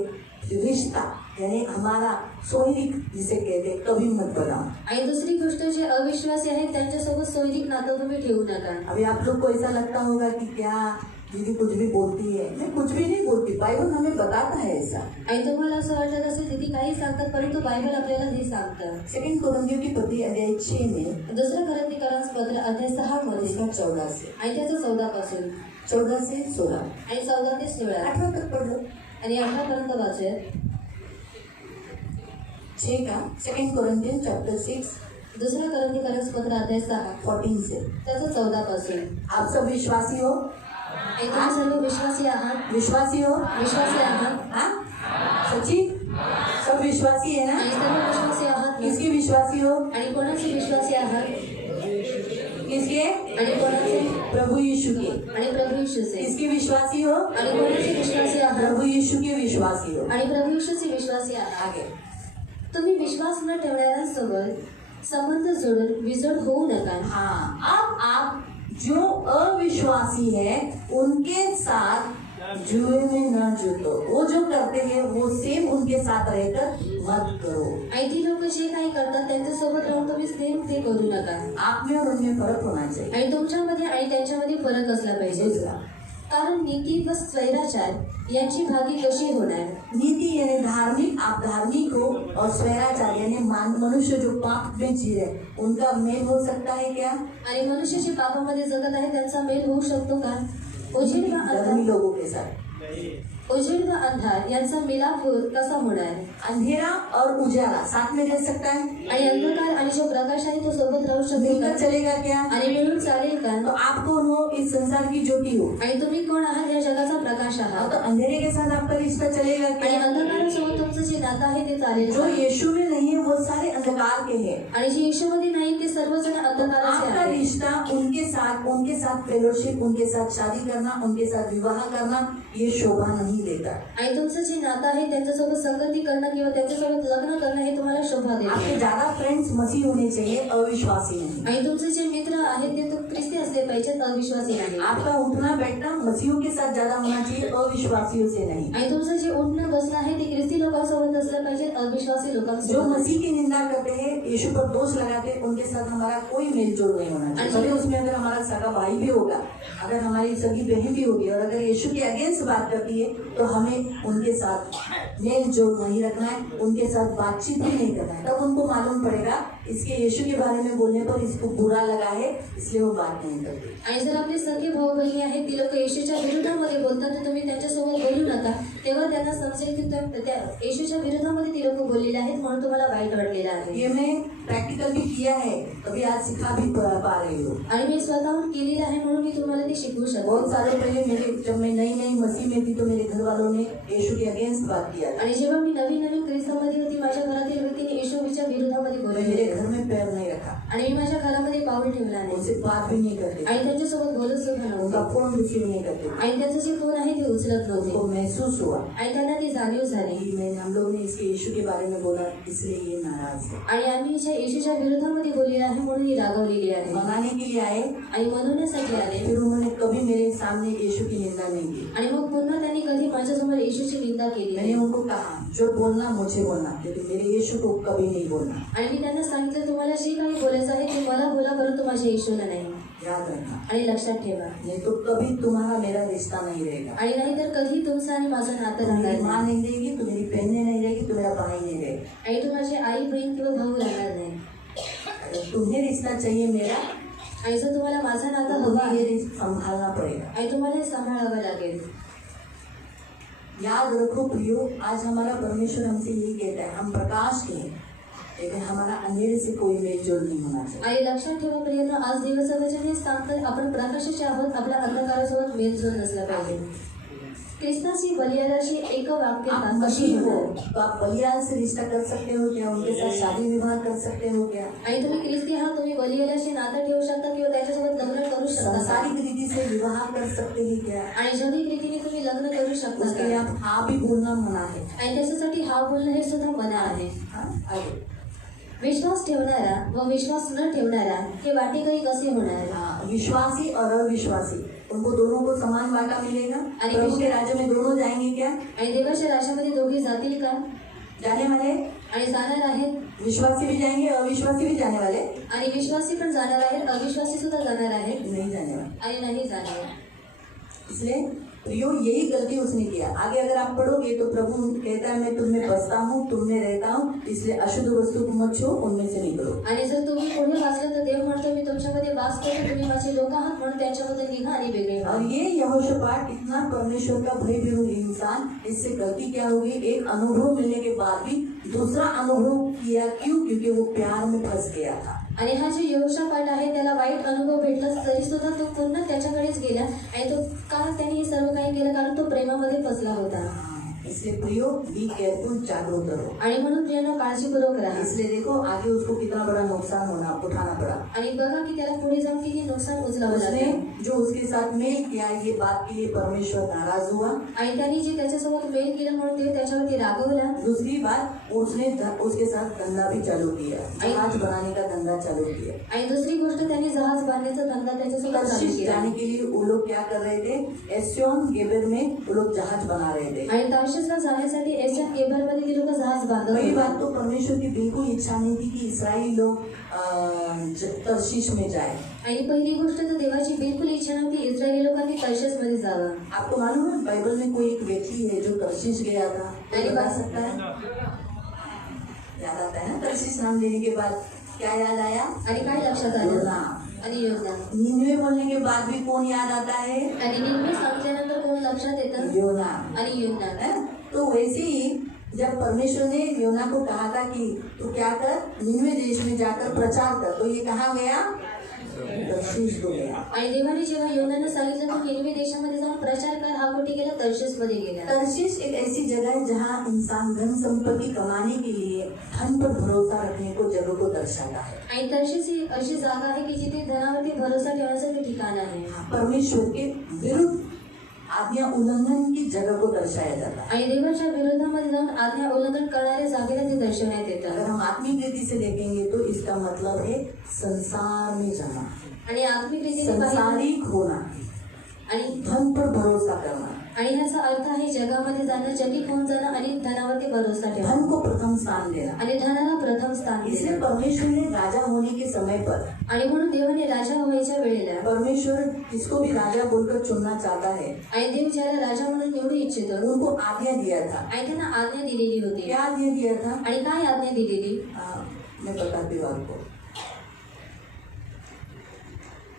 रिश्ता यानी हमारा सोयरिक जिसे कहते हैं, कभी मत बनाओ. आणि दुसरी गोष्ट, जे अविश्वासी आहेत त्यांच्यासोबत सोयरिक नातं तुम्ही ठेवू नका. अभी आप लोग को ऐसा लगता होगा कि क्या दीदी कुछ भी बोलती है. मैं कुछ भी नहीं बोलती, बाइबल हमें बताता है ऐसा. आणि तुम्हाला असं वाटत असेल तिथे काही सांगतात, परंतु बायबल आपल्याला हे सांगतं. 2 कोरिन्थियों की पत्री अध्याय 6 में दुसरं कोरिन्थीकरांचं पत्र अध्याय 6 मध्ये उसका 14 से आणि त्याचं 14 पासून 14 से 16 आणि 14 ते 16 18 तक पढ़ लो. आणि 18 पर्यंत वाचूया. 6 का 2 कोरिन्थियन चैप्टर 6 दुसरं कोरिन्थीकरांचं पत्र अध्याय 6 14 से. त्याचं 14 पासून. आप सब विश्वासी हो? आणि तुम्ही सर्व विश्वासी आहात. विश्वासी हो? विश्वासी आहात. हाँ, सच्ची सब विश्वासी है ना? आणि सर्व विश्वासी आहात. किसके विश्वासी हो? आणि कोणाचे विश्वासी आहात? किसके? आणि कोणाचे? प्रभु यीशु के. आणि प्रभू येशूचे. किसके विश्वासी हो? आणि कोणाचे विश्वासी आहात? प्रभु यीशु के विश्वासी हो. आणि प्रभू येशूचे विश्वासी आहात. आगे. तुम्ही विश्वास न ठेवणाऱ्यांसोबत संबंध जोडून विजोड होऊ नका. हाँ, अब आप जो अविश्वासी है उनके साथ जुए में न जुटो. वो जो करते हैं वो सेम उनके साथ रहकर मत करो. आणि ती लोक जे काही करतात त्यांच्यासोबत राहून तुम्ही सेम ते करू नका. आप में और उनमें फर्क होना चाहिए. आणि तुमच्यामध्ये आणि त्यांच्यामध्ये फरक असला पाहिजे. दूसरा, कारण नीती व स्वैराचार यांची भागी कशी होणार? नीति यानी धार्मिक, आप धार्मिक हो, और स्वैराचार यानी मनुष्य जो पाप में जी रहे, उनका मेल हो सकता है क्या? आणि मनुष्य जे पापामध्ये जगत आहे त्यांचा मेल होऊ शकतो का? उजेड व धर्मी अंधार, लोगों के साथ. उजेड व अंधार यांचा मिलाप कसा होणार? अंधेरा और उजाला साथ में रह सकता है? आणि अंधकार आणि जो प्रकाश आहे तो सोबत राहू शकतो मिलकर का? चलेगा क्या? आणि मिळून चालेल का? तो आप कौन हो? इस संसार की ज्योति हो. आणि तुम्ही कोण आहात? या जगाचा प्रकाश हाँ, आहात. तो अंधेरे के साथ आपका रिश्ता चलेगा आणि क्या? अंधकारासोबत तुमचं जे नातं आहे ते चालेल जो का? यीशु में नहीं है वो सारे अंधकार के हैं. आणि जे येशूमध्ये नाही ते सर्वजण अंधकाराचे आपका आहेत. रिश्ता उनके साथ फेलोशिप, उनके साथ शादी करना, उनके साथ विवाह करना, ये शोभा नहीं नहीं देता। आणि तुमचं जे नातं आहे त्यांच्यासोबत संगती करणं किंवा त्यांच्यासोबत लग्न करणं हे तुम्हाला शोभा देते। आपके ज्यादा फ्रेंड्स मसीह होने चाहिए, अविश्वासी नहीं। आणि तुमचे जे मित्र आहेत ते ख्रिस्ती असले पाहिजेत, अविश्वासी नाही। आपका उठना बैठना मसीहों के साथ ज्यादा होना चाहिए, अविश्वासियों से नहीं। आणि तुमचं जे उठणं बसणं आहे ते ख्रिस्ती लोकांसोबत असलं पाहिजे, अविश्वासी जो लोकांसोबत। मसीह की निंदा करते हैं, यीशु पर दोष लगाते हैं, उनके साथ हमारा कोई मेल जोल नहीं होना चाहिए। भले उसमें अगर हमारा सगा भाई भी होगा, अगर हमारी सगी बहन भी होगी और अगर यीशु के अगेंस्ट बात करती है तो हमें उनके साथ मेल जोल नहीं रखना है, उनके साथ बातचीत भी नहीं करना है। तब उनको मालूम पड़ेगा इसके यीशु के बारे में बोलने पर इसको बुरा लगा है, इसलिए वो बात नहीं करते। आणि जर आपले सगळे भाऊ बहिणी आहेत ती लोक येशूच्या विरोधामध्ये बोलतात तर तुम्ही त्यांच्यासोबत बोलू नका, तेव्हा त्यांना समजेल की त्या येशूच्या विरोधामध्ये ती लोक बोललेले आहेत म्हणून तुम्हाला वाईट वाटलेलं आहे। ये मैं प्रैक्टिकल भी किया है, अभी आज सिखा भी पा रही हूँ। आणि मी स्वतःहून केलेलं आहे म्हणून मी तुम्हाला ते शिकवू शकतो। बहुत सालों पहले जब मैं नई मसीह में थी तो मेरे घर वालों ने यीशु के अगेंस्ट बात किया। आणि जेव्हा मी नवीन ख्रिस्तामध्ये होती माझ्या घरातील व्यक्तीने येशूच्या विरोधामध्ये मेरे बोलले घर में पैर नहीं रखा आणि मी माझ्या घरामध्ये पाऊल ठेवला नाही उनसे बात भी नहीं करते, आणि त्यांच्यासोबत बोलत सुद्धा उनका नव्हते फोन रिसीव नहीं करते। आणि त्यांचं जे फोन आहे ते उचलत उनको नव्हते महसूस हुआ आणि त्यांना ती जाणीव झाली कि हम लोग ने इसके यीशु के बारे में बोला, इसलिए ये नाराज है। आणि आम्ही येशूच्या विरोधामध्ये बोललेलं आहे म्हणून ही रागवलेली आहे मनाने के लिए आए, आणि मनवण्यासाठी आले। फिर उन्होंने कभी मेरे सामने यीशु की निंदा नहीं की। आणि मग पुन्हा त्यांनी कधी माझ्यासमोर येशूची निंदा केली मैंने उनको कहा जो बोलना मुझे बोलना, लेकिन मेरे यीशु को कभी नहीं बोलना। आणि मी त्यांना सांगितलं तुम्हाला जे काही बोलायचं आहे ते मला बोला, परंतु माझ्या येशूला नाही। याद रखना, आणि लक्षात ठेवा, नहीं तो कभी तुम्हारा मेरा रिश्ता नहीं रहेगा। आणि नाहीतर कधी तुमचं आणि माझं नातं राहणार मेरी माँ नाही, नहीं रहेगी, तो मेरी बहनें नहीं रहेगी, तो मेरा भाई नहीं रहेगा। आणि तू माझी आई बहीण किंवा भाऊ राहणार नाही। अगर तुम्हें रिश्ता चाहिए मेरा, आणि जर तुम्हाला माझं नातं हवं तुम्हें ये आहे रिश्ता संभालना पड़ेगा। आणि तुम्हाला हे सांभाळावं लागेल। याद रखो प्रियो, आज हमारा परमेश्वर हमसे यही कहता है, हम प्रकाश के हैं, लेकिन हमारा अंधेरे से कोई मेल जोल नहीं होना चाहिए। आणि लक्षात ठेवा प्रियांनो, आज देवाचं वचन हे सांगतं आपण प्रकाशाचे आहोत, आपल्या अंधकारासोबत मेलजोल नसला पाहिजे। ख्रिस्ताची बलियादाशी एक वाक्य आप मसीह हो तो आप बलियान से रिश्ता कर सकते हो क्या? उनके साथ शादी विवाह कर सकते हो क्या? आणि तुम्ही ख्रिस्ती आहात, तुम्ही बलियादाशी नातं ठेवू शकता किंवा त्याच्यासोबत लग्न करू शकता। सांसारिक रीति से विवाह कर सकते हैं क्या? आणि जैविक रीतीने तुम्ही लग्न करू शकता उसके लिए आप हाँ भी बोलना मना है। आणि त्याच्यासाठी हा बोलणं हे सुद्धा मना आहे। हाँ, आगे। विश्वास ठेवणारा व विश्वास न ठेवणारा हे वाटेकरी कसे होणार? हाँ, विश्वासी और अविश्वासी उनको दोनों को समान वाटा मिलेगा। अरे प्रभु के राज्य में दोनों जाएंगे क्या? आणि देवाच्या राज्यामध्ये दोघे जातील का? जाने वाले। आणि जाणार आहेत। विश्वासी भी जाएंगे, अविश्वासी भी जाने वाले। आणि विश्वासी पण जाणार आहेत, अविश्वासी सुद्धा जाणार आहेत नहीं जाने वाले। आणि नाही जाणार। इसलिए प्रियो यही गलती उसने किया। आगे अगर आप पढ़ोगे तो प्रभु कहता है मैं तुम में बसता हूँ, तुम में रहता हूँ, इसलिए अशुद्ध वस्तु को मत छुओ, उनमें से निकलो। आणि जर तुम्ही पुढे वाचलं तर देव म्हणतो मी तुमच्यामध्ये वास करतो, तुम्ही माझे लोक आहात म्हणून त्यांच्यामध्ये निघा आणि वेगळे व्हा। और ये यहोशापात इतना परमेश्वर का भय विरुद्ध इंसान, इससे गलती क्या होगी? एक अनुभव मिलने के बाद भी दूसरा अनुभव किया। क्यों? क्योंकि वो प्यार में फंस गया था। आणि हा जो यहोशापात आहे त्याला वाईट अनुभव भेटला तरी सुद्धा तो पुन्हा त्याच्याकडेच गेला आणि तो का त्याने हे सर्व काही केलं? कारण तो प्रेमामध्ये फसला होता। इसलिए प्रियो बी केयरफुल, जागरूक रहो। आणि म्हणून प्रियांनो काळजीपूर्वक राहा। इसलिए देखो आगे उसको कितना बड़ा नुकसान उठाना पड़ा। आणि बघा की त्याला पुढे जाऊन किती नुकसान उचलावं उसने लागलं। जो उसके साथ मेल किया, ये बात के लिए परमेश्वर नाराज हुआ। आणि त्यांनी जे त्याच्यासोबत मेल केलं म्हणून ते त्याच्यावरती रागवला। दूसरी बात, उसने उसके साथ धंधा भी चालू किया, जहाज बनाने का धंधा चालू किया। आणि दुसरी गोष्ट त्यांनी जहाज बांधण्याचा धंदा त्याच्यासोबत चालू तर्शीश केला। जाने के लिए वो लोग क्या कर रहे थे? एस्योन गेबर में वो लोग जहाज बना रहे थे। आणि तार्शीसला जाण्यासाठी एशियन गेबरमध्ये ती लोक जहाज बांधत वही होते। बात तो परमेश्वर की बिल्कुल इच्छा नहीं थी कि इस्राएली लोग तर्शीश में जाए। आणि पहिली गोष्ट तर देवाची बिलकुल इच्छा नव्हती इस्रायली लोकांनी तर्शीसमध्ये जावं। आपको मालूम है बाइबल में कोई एक व्यक्ति है जो तर्शीश गया था? अरे बता बात सकता है? याद आता है ना? तर्शीश नाम लेने के बाद क्या याद आया? आणि काय लक्षात आलं? योना। आणि योना। निन्वे बोलने के बाद भी कौन याद आता है? आणि निम्मे सांगितल्यानंतर कोण लक्षात येतं? योना। आणि योना। है? तो वैसे ही जब परमेश्वर ने योना को कहा था कि तू क्या कर, निन्वे देश में जाकर प्रचार कर, तो ये कहाँ गया? तर्शीश को गया। आणि देवाने जेव्हा योनानं सांगितलं की निन्वे देशामध्ये जाऊन प्रचार कर, हा कुठे गेला? तर्शीसमध्ये गेला। तर्शीश एक ऐसी जगह है जहाँ इंसान धन संपत्ति कमाने के लिए धन पर भरोसा रखने को जगह को दर्शाता है। आणि तर्शीस ही अशी जागा आहे की जिथे धनावरती भरोसा ठेवण्याचं ठिकाण आहे। परमेश्वर के विरुद्ध आज्ञा उल्लंघन की जगह को दर्शाया जाता है। आणि देवाच्या विरोधामध्ये जाऊन आज्ञा उल्लंघन करणाऱ्या जागेला ते दर्शवण्यात येतं। अगर हम आत्मिक रीति से देखेंगे तो इसका मतलब है संसार में जाना, आणि आत्मिक रीतीने पाहिलं संसारिक होना आणि धन पर भरोसा करना, आणि ह्याचा अर्थ आहे जगामध्ये जाणं, जगी होऊन जाणं आणि धनावरती भरोसा ठेवणं धन को प्रथम स्थान देना। आणि धनाला प्रथम स्थान इसलिए देणं। परमेश्वर ने राजा होने के समय पर आणि म्हणून देवाने राजा व्हायच्या वेळेला परमेश्वर किसको भी राजा बोलकर चुनना चाहता है, आणि देव ज्याला राजा म्हणून निवडू इच्छितो उनको आज्ञा दिया था। आणि त्यांना आज्ञा दिलेली होती। क्या आज्ञा दिया था? आणि काय आज्ञा दिलेली? मैं बताती हूँ आपको।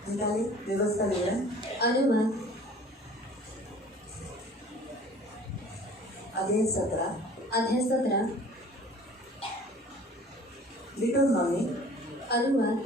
निकाले व्यवस्था विवरण अनुमान अध्याय 17 अध्याय 17 डिटरोनॉमी अनुमान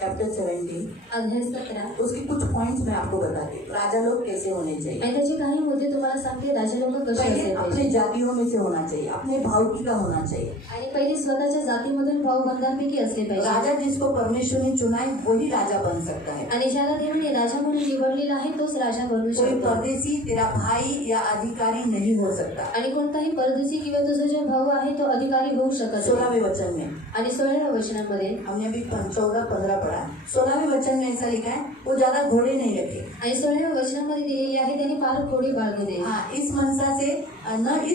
चैप्टर 17 अध्याय 17 उसके कुछ पॉइंट्स मैं आपको बताती हूँ। राजा लोग कैसे होने चाहिए। आणि त्याचे काही मुद्दे तुम्हाला सांगते। राजा लोक कसे पहले असले अपने पाहिजे। जातियों में से होना चाहिए, अपने भावकी का होना चाहिए। आणि पहिले स्वतःच्या जातीमधून भाऊबंधांपैकी असले पाहिजे। राजा जिसको परमेश्वर ने चुना है वही राजा बन सकता है। आणि ज्याला देवाने राजा म्हणून निवडलेला आहे तोच राजा बनू कोई शकतो। परदेशी तेरा भाई या अधिकारी नहीं हो सकता। आणि कोणताही परदेशी किंवा तुझा जो भाऊ आहे तो अधिकारी होऊ शकत 16वें नाही। वचन में आणि 16व्या वचनामध्ये हमने अभी 14-15 पढ़ा। 16वें वचन में ऐसा लिखा है वो ज्यादा घोड़े नहीं रखे। आणि 16व्या वचनामध्ये दिलेली आहे त्याने फार घोडे बाळगू नये। हाँ, इस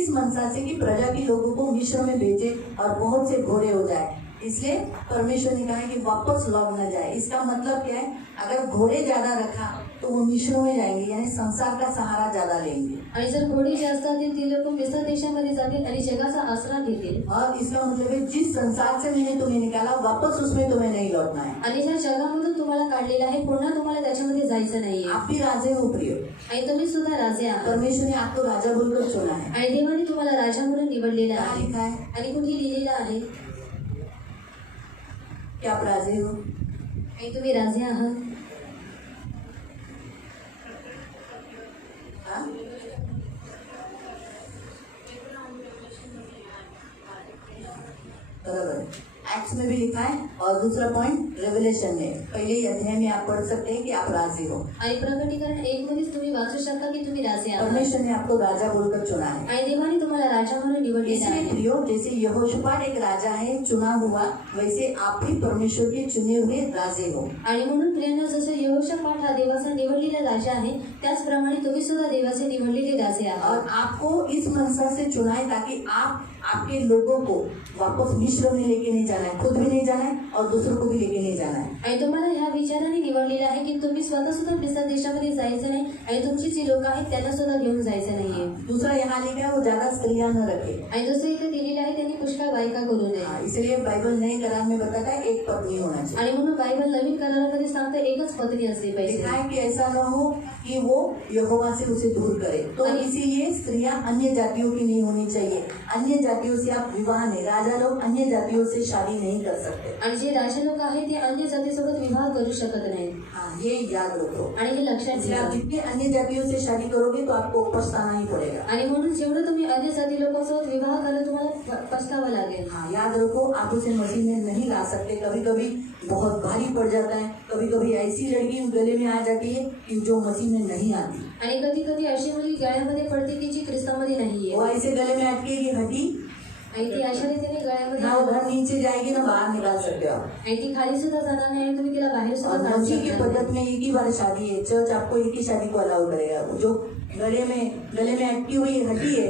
मनसा से कि प्रजा के लोगों को मिस्र में भेजे और बहुत से घोड़े हो जाए। इसलिए परमेश्वर ने कहा है कि वापस लौट न जाए। इसका मतलब क्या है, अगर घोड़े ज्यादा रखा तो वो मिस्र में जाएंगे, यानी संसार का सहारा ज्यादा लेंगे। आणि जर घोडे जास्त असतील ती लोक मिस्र देशामध्ये जातील आणि जगाचा आसरा घेतील। और इसका मतलब है जिस संसार से मैंने तुम्हें निकाला वापस उसमें तुम्हें नहीं लौटना है। आणि ज्या जगामधून तुम्हाला काढलेलं आहे पुन्हा तुम्हाला त्याच्यामध्ये जायचं नाहीये। आप भी राजे हो प्रिय, आणि तुम्ही सुद्धा राजे आहात। परमेश्वर ने आपको राजा बोलकर चुना है। आणि देवाने तुम्हाला राजा म्हणून निवडलेलं क्या आहे। लिखा है आणि कुठे लिहिलेलं आहे कि आप राजे हो। आणि तुम्ही राजे आहात। हाँ? बराबर। एक्ट्स में भी लिखा है और दूसरा पॉइंट रेवलेशन में पहले ही अध्याय में आप पढ़ सकते हैं कि आप राजे हो। आणि प्रकटीकरण 1 मध्येच तुम्ही वाचू शकता की तुम्ही राजे आहात। परमेश्वर ने आपको राजा बोलकर चुना है। आणि देवाने तुम्हाला राजा म्हणून निवडलेलं इसलिए आहे। प्रियो, जैसे यहोशापात एक राजा है चुना हुआ, वैसे आप भी परमेश्वर के चुने हुए राजे हो। आणि म्हणून प्रियांनो, जसं यहोशापात हा देवाचा निवडलेला राजा आहे त्याचप्रमाणे तुम्ही सुद्धा देवाचे निवडलेले राजे आहात। और आपको इस मनसा से चुना है ताकि आपके लोगों को वापस मिस्र में लेके नहीं जाना है, खुद भी नहीं जाना है और दूसरों को भी लेके नहीं जाना है। आणि तुम्हाला ह्या विचाराने निवडलेलं आहे की तुम्ही स्वतः सुद्धा मिस्र देशामध्ये जायचं नाही आणि तुमची जी लोक आहेत त्यांना सुद्धा घेऊन जायचं नाहीये। दूसरा यहाँ लिखा है वो ज्यादा स्त्रियां न रखे। आणि दुसरं इथे दिलेलं आहे त्यांनी पुष्कळ बायका करू नये। इसलिए बाइबल नए करार में बताता है एक पत्नी होना चाहिए। आणि म्हणून बायबल नवीन करारामध्ये सांगतं एकच पत्नी असली पाहिजे। लिखा है कि ऐसा न हो कि वो यहोवा से उसे दूर करे। तो इसीलिए स्त्रियां अन्य जातियों की नहीं होनी चाहिए। अन्य जातियों से आप विवाह नहीं, राजा लोग अन्य जातियों से शादी नहीं कर सकते। आणि जे राजा लोक आहेत ते अन्य जातीसोबत विवाह करू शकत नाहीत। हाँ, ये याद रखो। आणि हे लक्षात इसलिए आप घ्या। जितने अन्य जातियों से शादी करोगे तो आपको पछताना ही पड़ेगा। आणि म्हणून जेवढं तुम्ही अन्य जाती लोकांसोबत विवाह कराल तुम्हाला पछतावा लागेल। हाँ, याद रखो, आप उसे मसीह में नहीं ला सकते। कभी कभी बहुत भारी पड़ जाता है, कभी कभी ऐसी लड़की गले में आ जाती है कि जो मसीह में नहीं आती। आणि कधी कधी अशी मुली गळ्यामध्ये पडते की जी ख्रिस्तामध्ये नाहीये। वो ऐसे गले में अटकेगी हड्डी, आणि ती अशा रीतीने गळ्यामध्ये ना वो घर नीचे जाएगी ना बाहर निकाल सकते हो आप। आणि ती खाली सुद्धा जाणार नाही आणि तुम्ही तिला बाहेर सुद्धा और काढू मसीह की शकणार पद्धत में एक ही बार शादी है। चर्च आपको एक ही शादी को अलाउ करेगा। जो गले में अटकी हुई हड्डी है,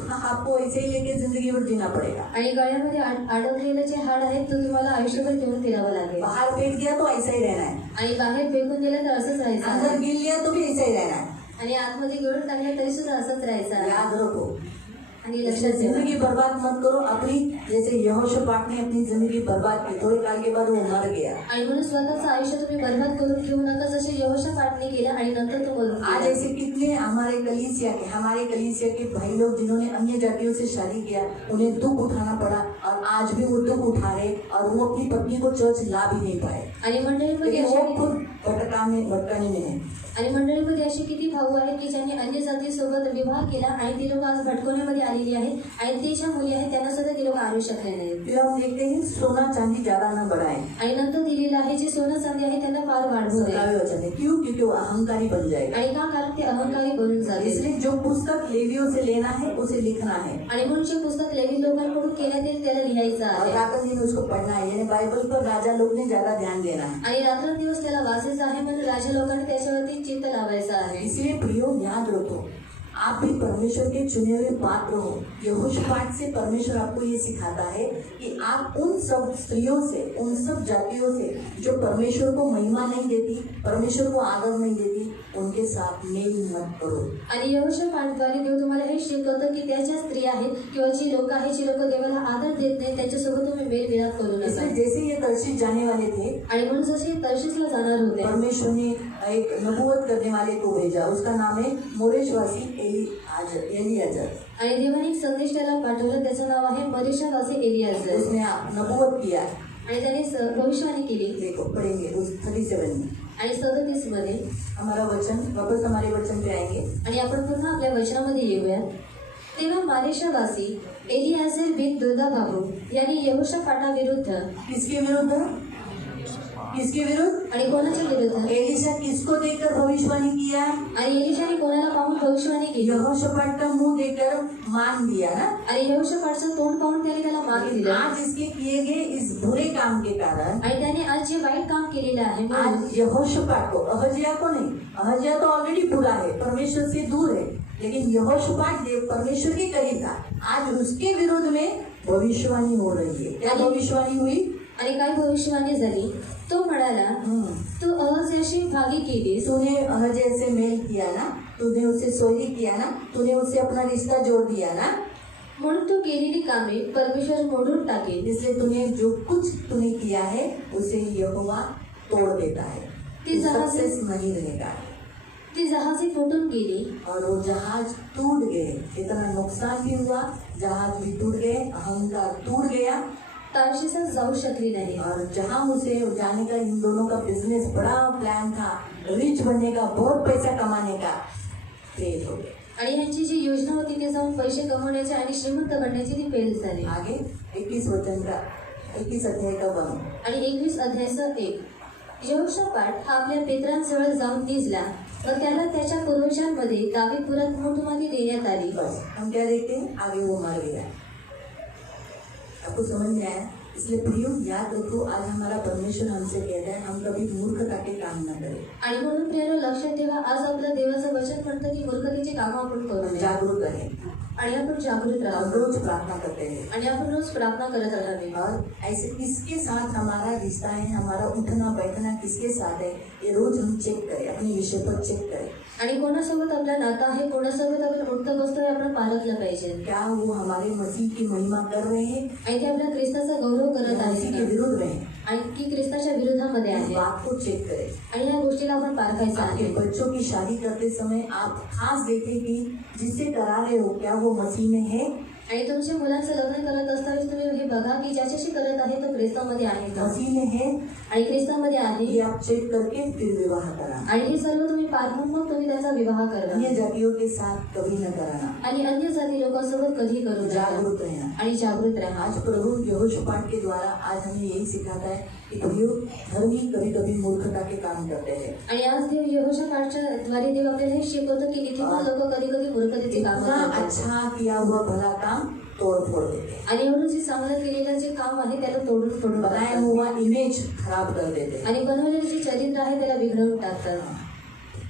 आपको ऐसे ही लेके जिंदगी भर जीना पड़ेगा। आणि गळ्यामध्ये अडकलेलं जे हाड आहे तो तुम्हाला आयुष्यभर घेऊन फिरावं लागेल। बाहर फेंक दिया तो ऐसा ही रहना है, आणि बाहेर फेकून दिलं तर असंच राहायचं अंदर आहे। गिर लिया तो भी ऐसा ही रहना है। आणि आतमध्ये गळून टाकलं तरी सुद्धा असंच राहायचं आहे। याद रखो। आणि इसलिए लक्षात ठेवा। जिंदगी बर्बाद मत करो अपनी, जैसे यहोशापात ने अपनी जिंदगी बर्बाद की। थोड़े काल के बाद वो मर गया। आणि म्हणून स्वतःचं आयुष्य तुम्ही बर्बाद करून घेऊ नका जसे यहोशापातने केलं आणि नंतर तो मरून आज गेला। ऐसे कितने हमारे कलीसिया के भाई लोग जिन्होंने अन्य जातियों से शादी किया, उन्हें दुख उठाना पड़ा और आज भी वो दुख उठा रहे और वो अपनी पत्नी को चर्च ला भी नहीं पाए। आणि मंडळींमध्ये लेकिन अशा वो खुद भटकने में है। आणि मंडळीमध्ये अशी किती भाऊ आहेत की ज्यांनी अन्य जातीसोबत विवाह केला आणि ती लोक आज भटकवण्यामध्ये आलेली आहेत आणि ते ज्या मुली आहेत त्यांना सुद्धा ती लोक आणू शकले नाहीत. फिर हम देखते हैं सोना चांदी ज्यादा न बढ़ाए। आणि नंतर दिलेलं आहे जे सोनं चांदी आहे त्यांना फार वाढवू नये. 17वें वचन है, क्यों? क्योंकि वो अहंकारी बन जाएगा। आणि का? कारण ते अहंकारी बनून जाते. इसलिए जो पुस्तक लेवियों से लेना है उसे लिखना है आणि म्हणून जे पुस्तक लेवी लोकांकडून घेण्यात येईल त्याला लिहायचं और आहे रात दिन उसको पढ़ना है। यानी बाइबल पर राजा लोग ने ज्यादा ध्यान देना है। आणि रात्रंदिवस त्याला वाचायचं आहे म्हणून राजा लोकांनी त्याच्यावरती चित्त लावायचं आहे. इसलिए प्रियो याद रखो, आप भी परमेश्वर के चुने हुए पात्र हो। यहोशापात से परमेश्वर आपको ये सिखाता है कि आप उन सब स्त्रियों से, उन सब जातियों से जो परमेश्वर को महिमा नहीं देती, परमेश्वर को आदर नहीं देती, उनके साथ मेल मत करो। आणि यहोशापातद्वारे देव तुम्हाला हे शिकवतं की त्या ज्या स्त्रिया आहेत किंवा जी लोक आहेत जी लोक देवाला आदर देत नाही त्यांच्यासोबत तुम्ही मेलमिलाप करू नका. इसलिए जैसे ये तर्शीश जाने वाले थे, आणि म्हणून जसे तर्शीसला जाणार होते परमेश्वर ने एक नबूवत करने वाले को भेजा। उसका नाम है मोरेशवासी एलियाजर। आणि देवाने एक संदेश त्याला पाठवलं, त्याचं नाव आहे मरीशावासी एलियाजर. उसने नबूवत किया। आणि त्याने भविष्यवाणी केली. देखो पढ़ेंगे उस 37 में। आणि 37 मध्ये हमारा वचन वापस हमारे वचन पे आएंगे आणि आपण पुन्हा आपल्या वचनामध्ये येऊया. तेव्हा मारेशावासी एलियाजर बिन दोदाबाहू यांनी यहोशापाटाविरुद्ध किसके विरुद्ध? किसके विरुद्ध? आणि कोणाच्या विरुद्ध? एलिशा किसको देखकर भविष्यवाणी किया? आणि एलिशाने कोणाला पाहून भविष्यवाणी केली? यहोशापात का मुंह देखकर मान दिया ना। आणि यहोशापाटचं तोंड पाहून त्याने त्याला मान दिलं. आज इसके किए गए इस बुरे काम के कारण आणि त्याने आज जे वाईट काम केलेलं आहे म्हणून आज यहोशापात को, अहज्या को नहीं, अहज्या तो ऑलरेडी बुरा है, परमेश्वर से दूर है, लेकिन यहोशापात देव परमेश्वर के करीब था। आज उसके विरुद्ध में भविष्यवाणी हो रही है। क्या भविष्यवाणी हुई? आणि काय भविष्यवाणी झाली? तो म्हणाला, तू अहज्याशी भागी केलीस, तूने अहज्या से मेल किया ना, तूने उससे सोई किया ना, तूने उससे अपना रिश्ता जोड़ दिया ना, म्हणून तू केलेली कामे परमेश्वर मोडून टाकेल. इसलिए तूने जो कुछ तूने किया है उसे यहोवा तोड़ देता है। ती जहाज सक्सेस नहीं रहेगा। ती जहाजे फुटून गेली और वो जहाज टूट गए, इतना नुकसान भी हुआ, जहाज भी टूट गए, अहंकार टूट गया। तार्शीसा जाऊ शकली नाही. और जहाँ उसे जाने का, इन दोनों का बिजनेस बड़ा प्लान था, रिच बनने का, बहुत पैसा कमाने का, फेल हो गए। आणि यांची जी योजना होती ते जाऊन पैसे कमवण्याची आणि श्रीमंत बनण्याची ती फेल झाली. आगे 21 वचन का 21 अध्याय का 1 आणि 21 अध्यायाचं 1. यहोशापाट हा आपल्या पितरांजवळ जाऊन निजला व त्याला त्याच्या पूर्वजांमध्ये दावीपुरात मोठमाती देण्यात आली. बस हम क्या देखते हैं? आगे वो मर गया। आपको समझ में आया? इसलिए प्रियो याद रखो, आज हमारा परमेश्वर हमसे कहता है हम कभी मूर्खता के काम न करें। आणि म्हणून प्रियानो लक्षात ठेवा, आज आपलं देवाचं वचन म्हणतं की मूर्खतेची कामं आपण करू नये. जागरूक रहें आणि आपण जागृत और राहावं रोज प्रार्थना करते हैं। आणि आपण रोज प्रार्थना करत राहावी. और ऐसे किसके साथ हमारा रिश्ता है, हमारा उठना बैठना किसके साथ है, ये रोज हम चेक करें, अपने विषय पर चेक करें। आणि कोणासोबत आपला नाता आहे, कोणासोबत आपण उठतं बसतोय, आपण पाळलं पाहिजे. क्या वो हमारे मसीह की महिमा कर रहे हैं, आणि ते आपल्या ख्रिस्ताचा गौरव करत मसीह के आहे विरुद्ध में? आणि की ख्रिस्ताच्या विरोधामध्ये इस आहे. बात को चेक करें। आणि या गोष्टीला आपण पारखायचं आपके आहे. बच्चों की शादी करते समय आप खास देखें कि जिससे करा रहे हो क्या वो मसीह में है। आणि तुमच्या मुलांचं लग्न करत असताना तुम्ही हे बघा की ज्याच्याशी करत आहे तो ख्रिस्तामध्ये आहे का, मसीह में है, आणि ख्रिस्तामध्ये आहे. ये आप चेक करके फिर विवाह कराना। आणि हे सर्व तुम्ही पारखून मग तुम्ही त्याचा विवाह करा. अन्य जातियों के साथ कभी न कराना। आणि अन्य जाती लोकांसोबत कधी करू नका. जागरूक रहना। आणि जागृत राहा. आज प्रभु यहोशापात के द्वारा आज हमें यही सिखाता है कि प्रियो धर्मी कभी कभी मूर्खता के काम करते हैं। आणि आज देव यहोशापाटच्या द्वारे देव आपल्याला हे शिकवतो की नीतिमान लोक कधी कधी मूर्खतेची कामं इतना करतात. अच्छा किया हुआ भला काम तोड़ फोड़ देते हैं। आणि एवढं जे चांगलं केलेलं जे काम आहे त्याला तोडून फोडून बनाया टाकतात. हुआ इमेज खराब कर देते हैं। आणि बनवलेलं जे चरित्र आहे त्याला बिघडवून टाकतात.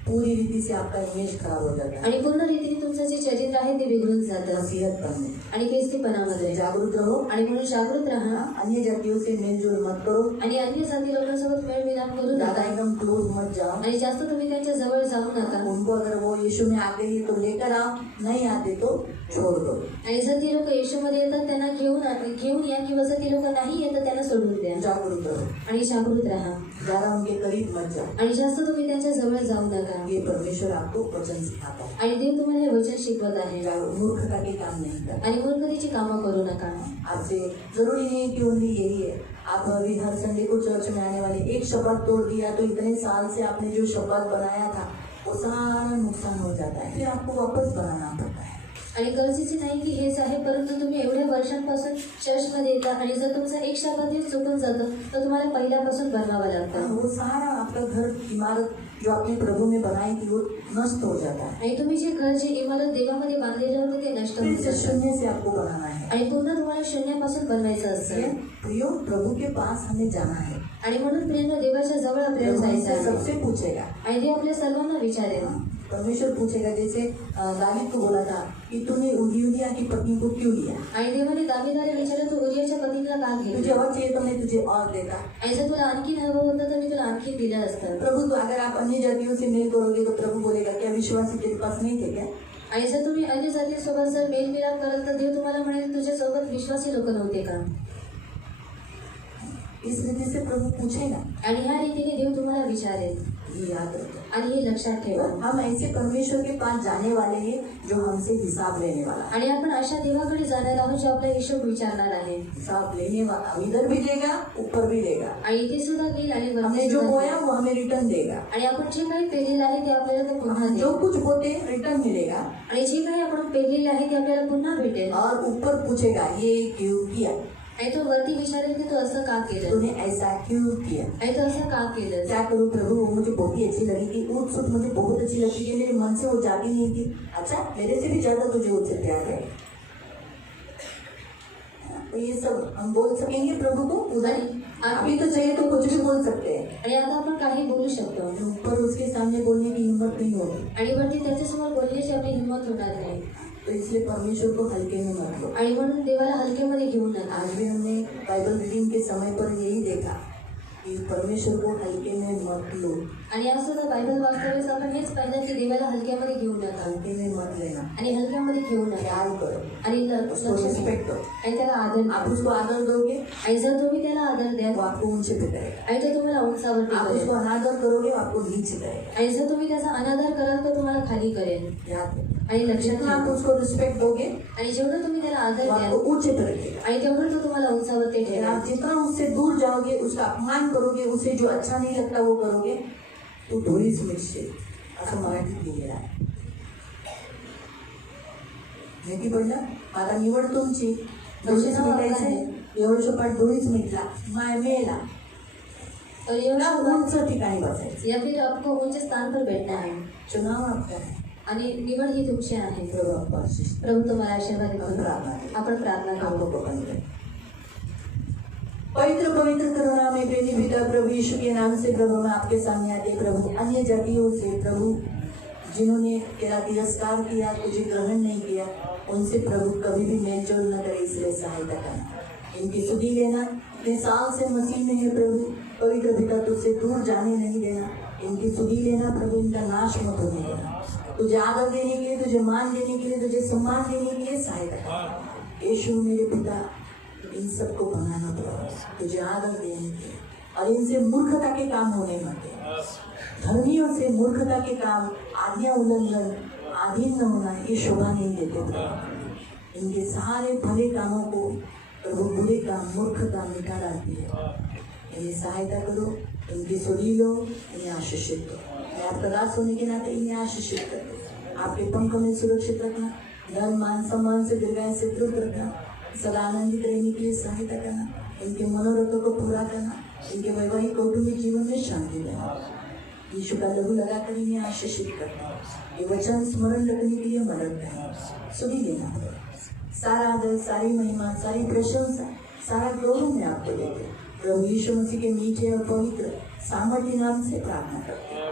पूरी रीति से आपका इमेज खराब हो जाता है। आणि पूर्ण रीतीने तुमचं जे चरित्र आहे ते बिघडून जातं. नसीहत बनने आणि ख्रिस्तीपणामध्ये जागरूक रहो। आणि म्हणून जागृत राहा. अन्य जातियों से मेलजोल मत करो, आणि अन्य जाती लोकांसोबत मेळमिलाप करू ज्यादा नका. एकदम क्लोज मत जाओ। आणि जास्त तुम्ही त्यांच्या जवळ जाऊ नका. उनको अगर वो यीशु में आते हैं तो लेकर आओ, नहीं आते तो छोड़ दो। आणि जर ती लोक येशूमध्ये येतात त्यांना घेऊन या, किंवा जर ती लोक नाही येतात त्यांना सोडून द्या जागरूक रहो, आणि जागृत राहा ज्यादा उनके करीब मत जाओ। आणि जास्त तुम्ही त्यांच्या जवळ जाऊ नका। ये परमेश्वर आपको वचन सिखाता है, आणि देव तुम्हाला हे वचन शिकवत आहे मूर्खता के काम नहीं करता। आणि मूर्खतेची कामं करू नका। आपसे जरूरी नहीं कि ओनली यही है, आप अभी हर संडे को चर्च में आने वाले, एक शपथ तोड़ दिया तो इतने साल से आपने जो शपथ बनाया था वो सारा नुकसान हो जाता है, फिर आपको वापस बनाना पड़ता है। आणि गरजेचे नाही की हेच आहे, परंतु तुम्ही एवढ्या वर्षांपासून चर्चमध्ये येता आणि जर तुमचा एक शब्द चुकून जातं तर तुम्हाला पहिल्यापासून बनवावं लागतं। वो सारा आपका घर इमारत जो आपने प्रभु में बनाई थी वो नष्ट हो जाता है। आणि तुम्ही जे घर, जे इमारत देवामध्ये बांधलेले होते ते नष्ट फिर होत से जातं शून्य से आपको बनाना है। आणि पुन्हा तुम्हाला शून्यापासून बनवायचं असतं। प्रियो, प्रभु के पास हमें जाना है आणि म्हणून प्रेम देवाच्या जवळ आपल्याला प्रभु जायचं हमसे आहे सबसे पूछेगा, आणि ते आपल्या सर्वांना विचारेल। परमेश्वर पूछेगा, जैसे दावीद को बोला था कि तूने उरिय्याह की पत्नी को क्यों लिया, आणि देवाने दावीदाला विचारलं, तू उरियाच्या पत्नीला का तुझे घेतलं? और चाहिए तो मैं तुझे और देता। आणि जर तुला आणखीन हवं होतं तर मी तुला आणखीन दिलं असतं। प्रभु तो अगर आप अन्य जातियों से मेल करोगे तो प्रभु बोलेगा क्या विश्वासी तेरे पास नहीं थे क्या? आणि जर तुम्ही अन्य जातीसोबत जर मेलमिलाप कराल तर देव तुम्हाला म्हणेल, तुझ्यासोबत विश्वासी लोक नव्हते का? इस रीति से प्रभु पूछेगा, आणि ह्या रीतीने देव तुम्हाला विचारेल ये याद रखो। आणि हे लक्षात ठेवा। हम ऐसे परमेश्वर के पास जाने वाले हैं जो हमसे हिसाब लेने वाला है। आणि आपण अशा देवाकडे जाणार आहोत जो आपला हिशोब विचारणार आहे हिसाब लेने वाला इधर भी देगा, ऊपर भी देगा। आणि इथे सुद्धा घेईल आणि हमने वरती जो सुद्धा बोया घेईल। वो हमें रिटर्न देगा, आणि आपण जे काही पेरलेलं आहे ते आपल्याला तो पुन्हा जो देईल। कुछ बोते रिटर्न मिलेगा। आणि जे काही आपण पेरलेले आहे ते आपल्याला पुन्हा भेटेल। और ऊपर पूछेगा ये क्यों किया, आणि तो वरती विचारेल की तू असं का केलं, तूने ऐसा क्यों किया। आणि तू असं का केलं? क्या करूँ प्रभु, वो मुझे बहुत ही अच्छी लगी कि ऊट सुट मुझे बहुत अच्छी लगती कि मेरे मन से वो जाती नहीं थी। अच्छा, मेरे से भी ज्यादा तुझे उससे प्यार है। तो ये सब हम बोल सकेंगे प्रभु को उधर, अभी तो चाहिए तो कुछ भी बोल सकते हैं, आणि आता आपण काही बोलू शकतो ऊपर उसके सामने बोलने की हिम्मत नहीं होगी। आणि वरती त्याच्यासमोर बोलण्याची आपली हिंमत होणार नाही। तो इसलिए परमेश्वर को हल्के में मत लो। आणि म्हणून देवाला हलकेमध्ये घेऊ नका। आज भी हमने बाइबल रीडिंग के समय पर यही देखा कि परमेश्वर को हल्के में मत लो, आणि आज सुद्धा बायबल वाचतावेळेस आपण हेच पाहिलं की देवाला हलक्यामध्ये घेऊ नका हल्के में मत लेना, आणि हलक्यामध्ये घेऊ नका ख्याल करो, आणि उसको रिस्पेक्ट करो। आणि त्याला आदर द्या। आप उसको आदर दोगे आणि जर तुम्ही त्याला आदर द्याल वो आपको ऊंचे पे करेगा, आणि तो तुम्हाला उंचावरती आप करेल, उसको अनादर करोगे वो आपको नीचे करेगा। आणि जर तुम्ही त्याचा अनादर कराल तर तुम्हाला खाली करेल। याद रखो, आणि लक्षात जितना आप ठेवा, उसको रिस्पेक्ट दोगे आणि जेवढं तुम्ही त्याला आदर वो द्याल आपको ऊंचे पे रखेगा। आणि तेवढं तो तुम्हाला उंचावरती अगर ठेवेल। आप जितना उससे दूर जाओगे, उसका अपमान करोगे, उसे जो अच्छा नहीं लगता वो करोगे, तो धुळीच मिळशील, असं मराठीत लिहिलेलं आहे। माहिती पडलं? आता निवड तुमची, धुळीच मिटायचंय, एवढं धुळीच मिटला, मेला और एवढा उंच ठिकाणी बसायचं। या फिर आपको ऊंचे स्थान पर बैठना है। चुनाव आपका है, आणि निवड ही तुमची आहे। प्रभु आपको आशीष दे। प्रभु तुम्हाला आशीर्वाद देतो। प्रार्थना करें। आपण प्रार्थना हम करू। लोग को बंद करें। पवित्र पवित्र करुणा में प्रेमी पिता प्रभु यीशु के नाम से प्रभु मैं आपके सामने आते प्रभु, अन्य जातियों से प्रभु जिन्होंने तेरा तिरस्कार किया, तुझे ग्रहण नहीं किया, उनसे प्रभु कभी भी मेलजोल न करे, इसलिए सहायता करना। इनकी सुधी लेना, इतने साल से मसीह में है प्रभु, पवित्र पिता तुझसे दूर जाने नहीं देना। इनकी सुधी लेना प्रभु, इनका नाश मत होने देना। तुझे आदर देने के लिए, तुझे मान देने के लिए, तुझे सम्मान देने के लिए सहायता करना। यीशु मेरे पिता इन सबको बनाना प्रभु, तुझे आदर देने के, और इनसे मूर्खता के काम होने मत दे। धर्मियों से मूर्खता के काम, आज्ञा उल्लंघन, आधीन न होना, ये शोभा नहीं देते प्रभु। इनके सारे भले कामों को प्रभु बुरे काम, मूर्खता मिटा डालती है। इन्हें सहायता करो, इनकी सुधी लो, इन्हें आशीषित करो। मैं आपका दास होने के नाते इन्हें आशीषित करो, आपके पंख में सुरक्षित रखना, धन मान सम्मान से दीर्घायु से तृप्त रखना, सदा आनंदित रहने के लिए सहायता करना, इनके मनोरथों को पूरा करना, इनके वैवाहिक कौटुंबिक जीवन में शांति देना। यीशु का लहू लगाकर इन्हें आशीषित करना, ये वचन स्मरण रखने के लिए मदद करना, सुधी लेना। सारा आदर, सारी महिमा, सारी प्रशंसा, सारा गौरव में आपको देते प्रभु यीशु मसीह के मीठे और पवित्र सामर्थ्य नाम से प्रार्थना करते हैं।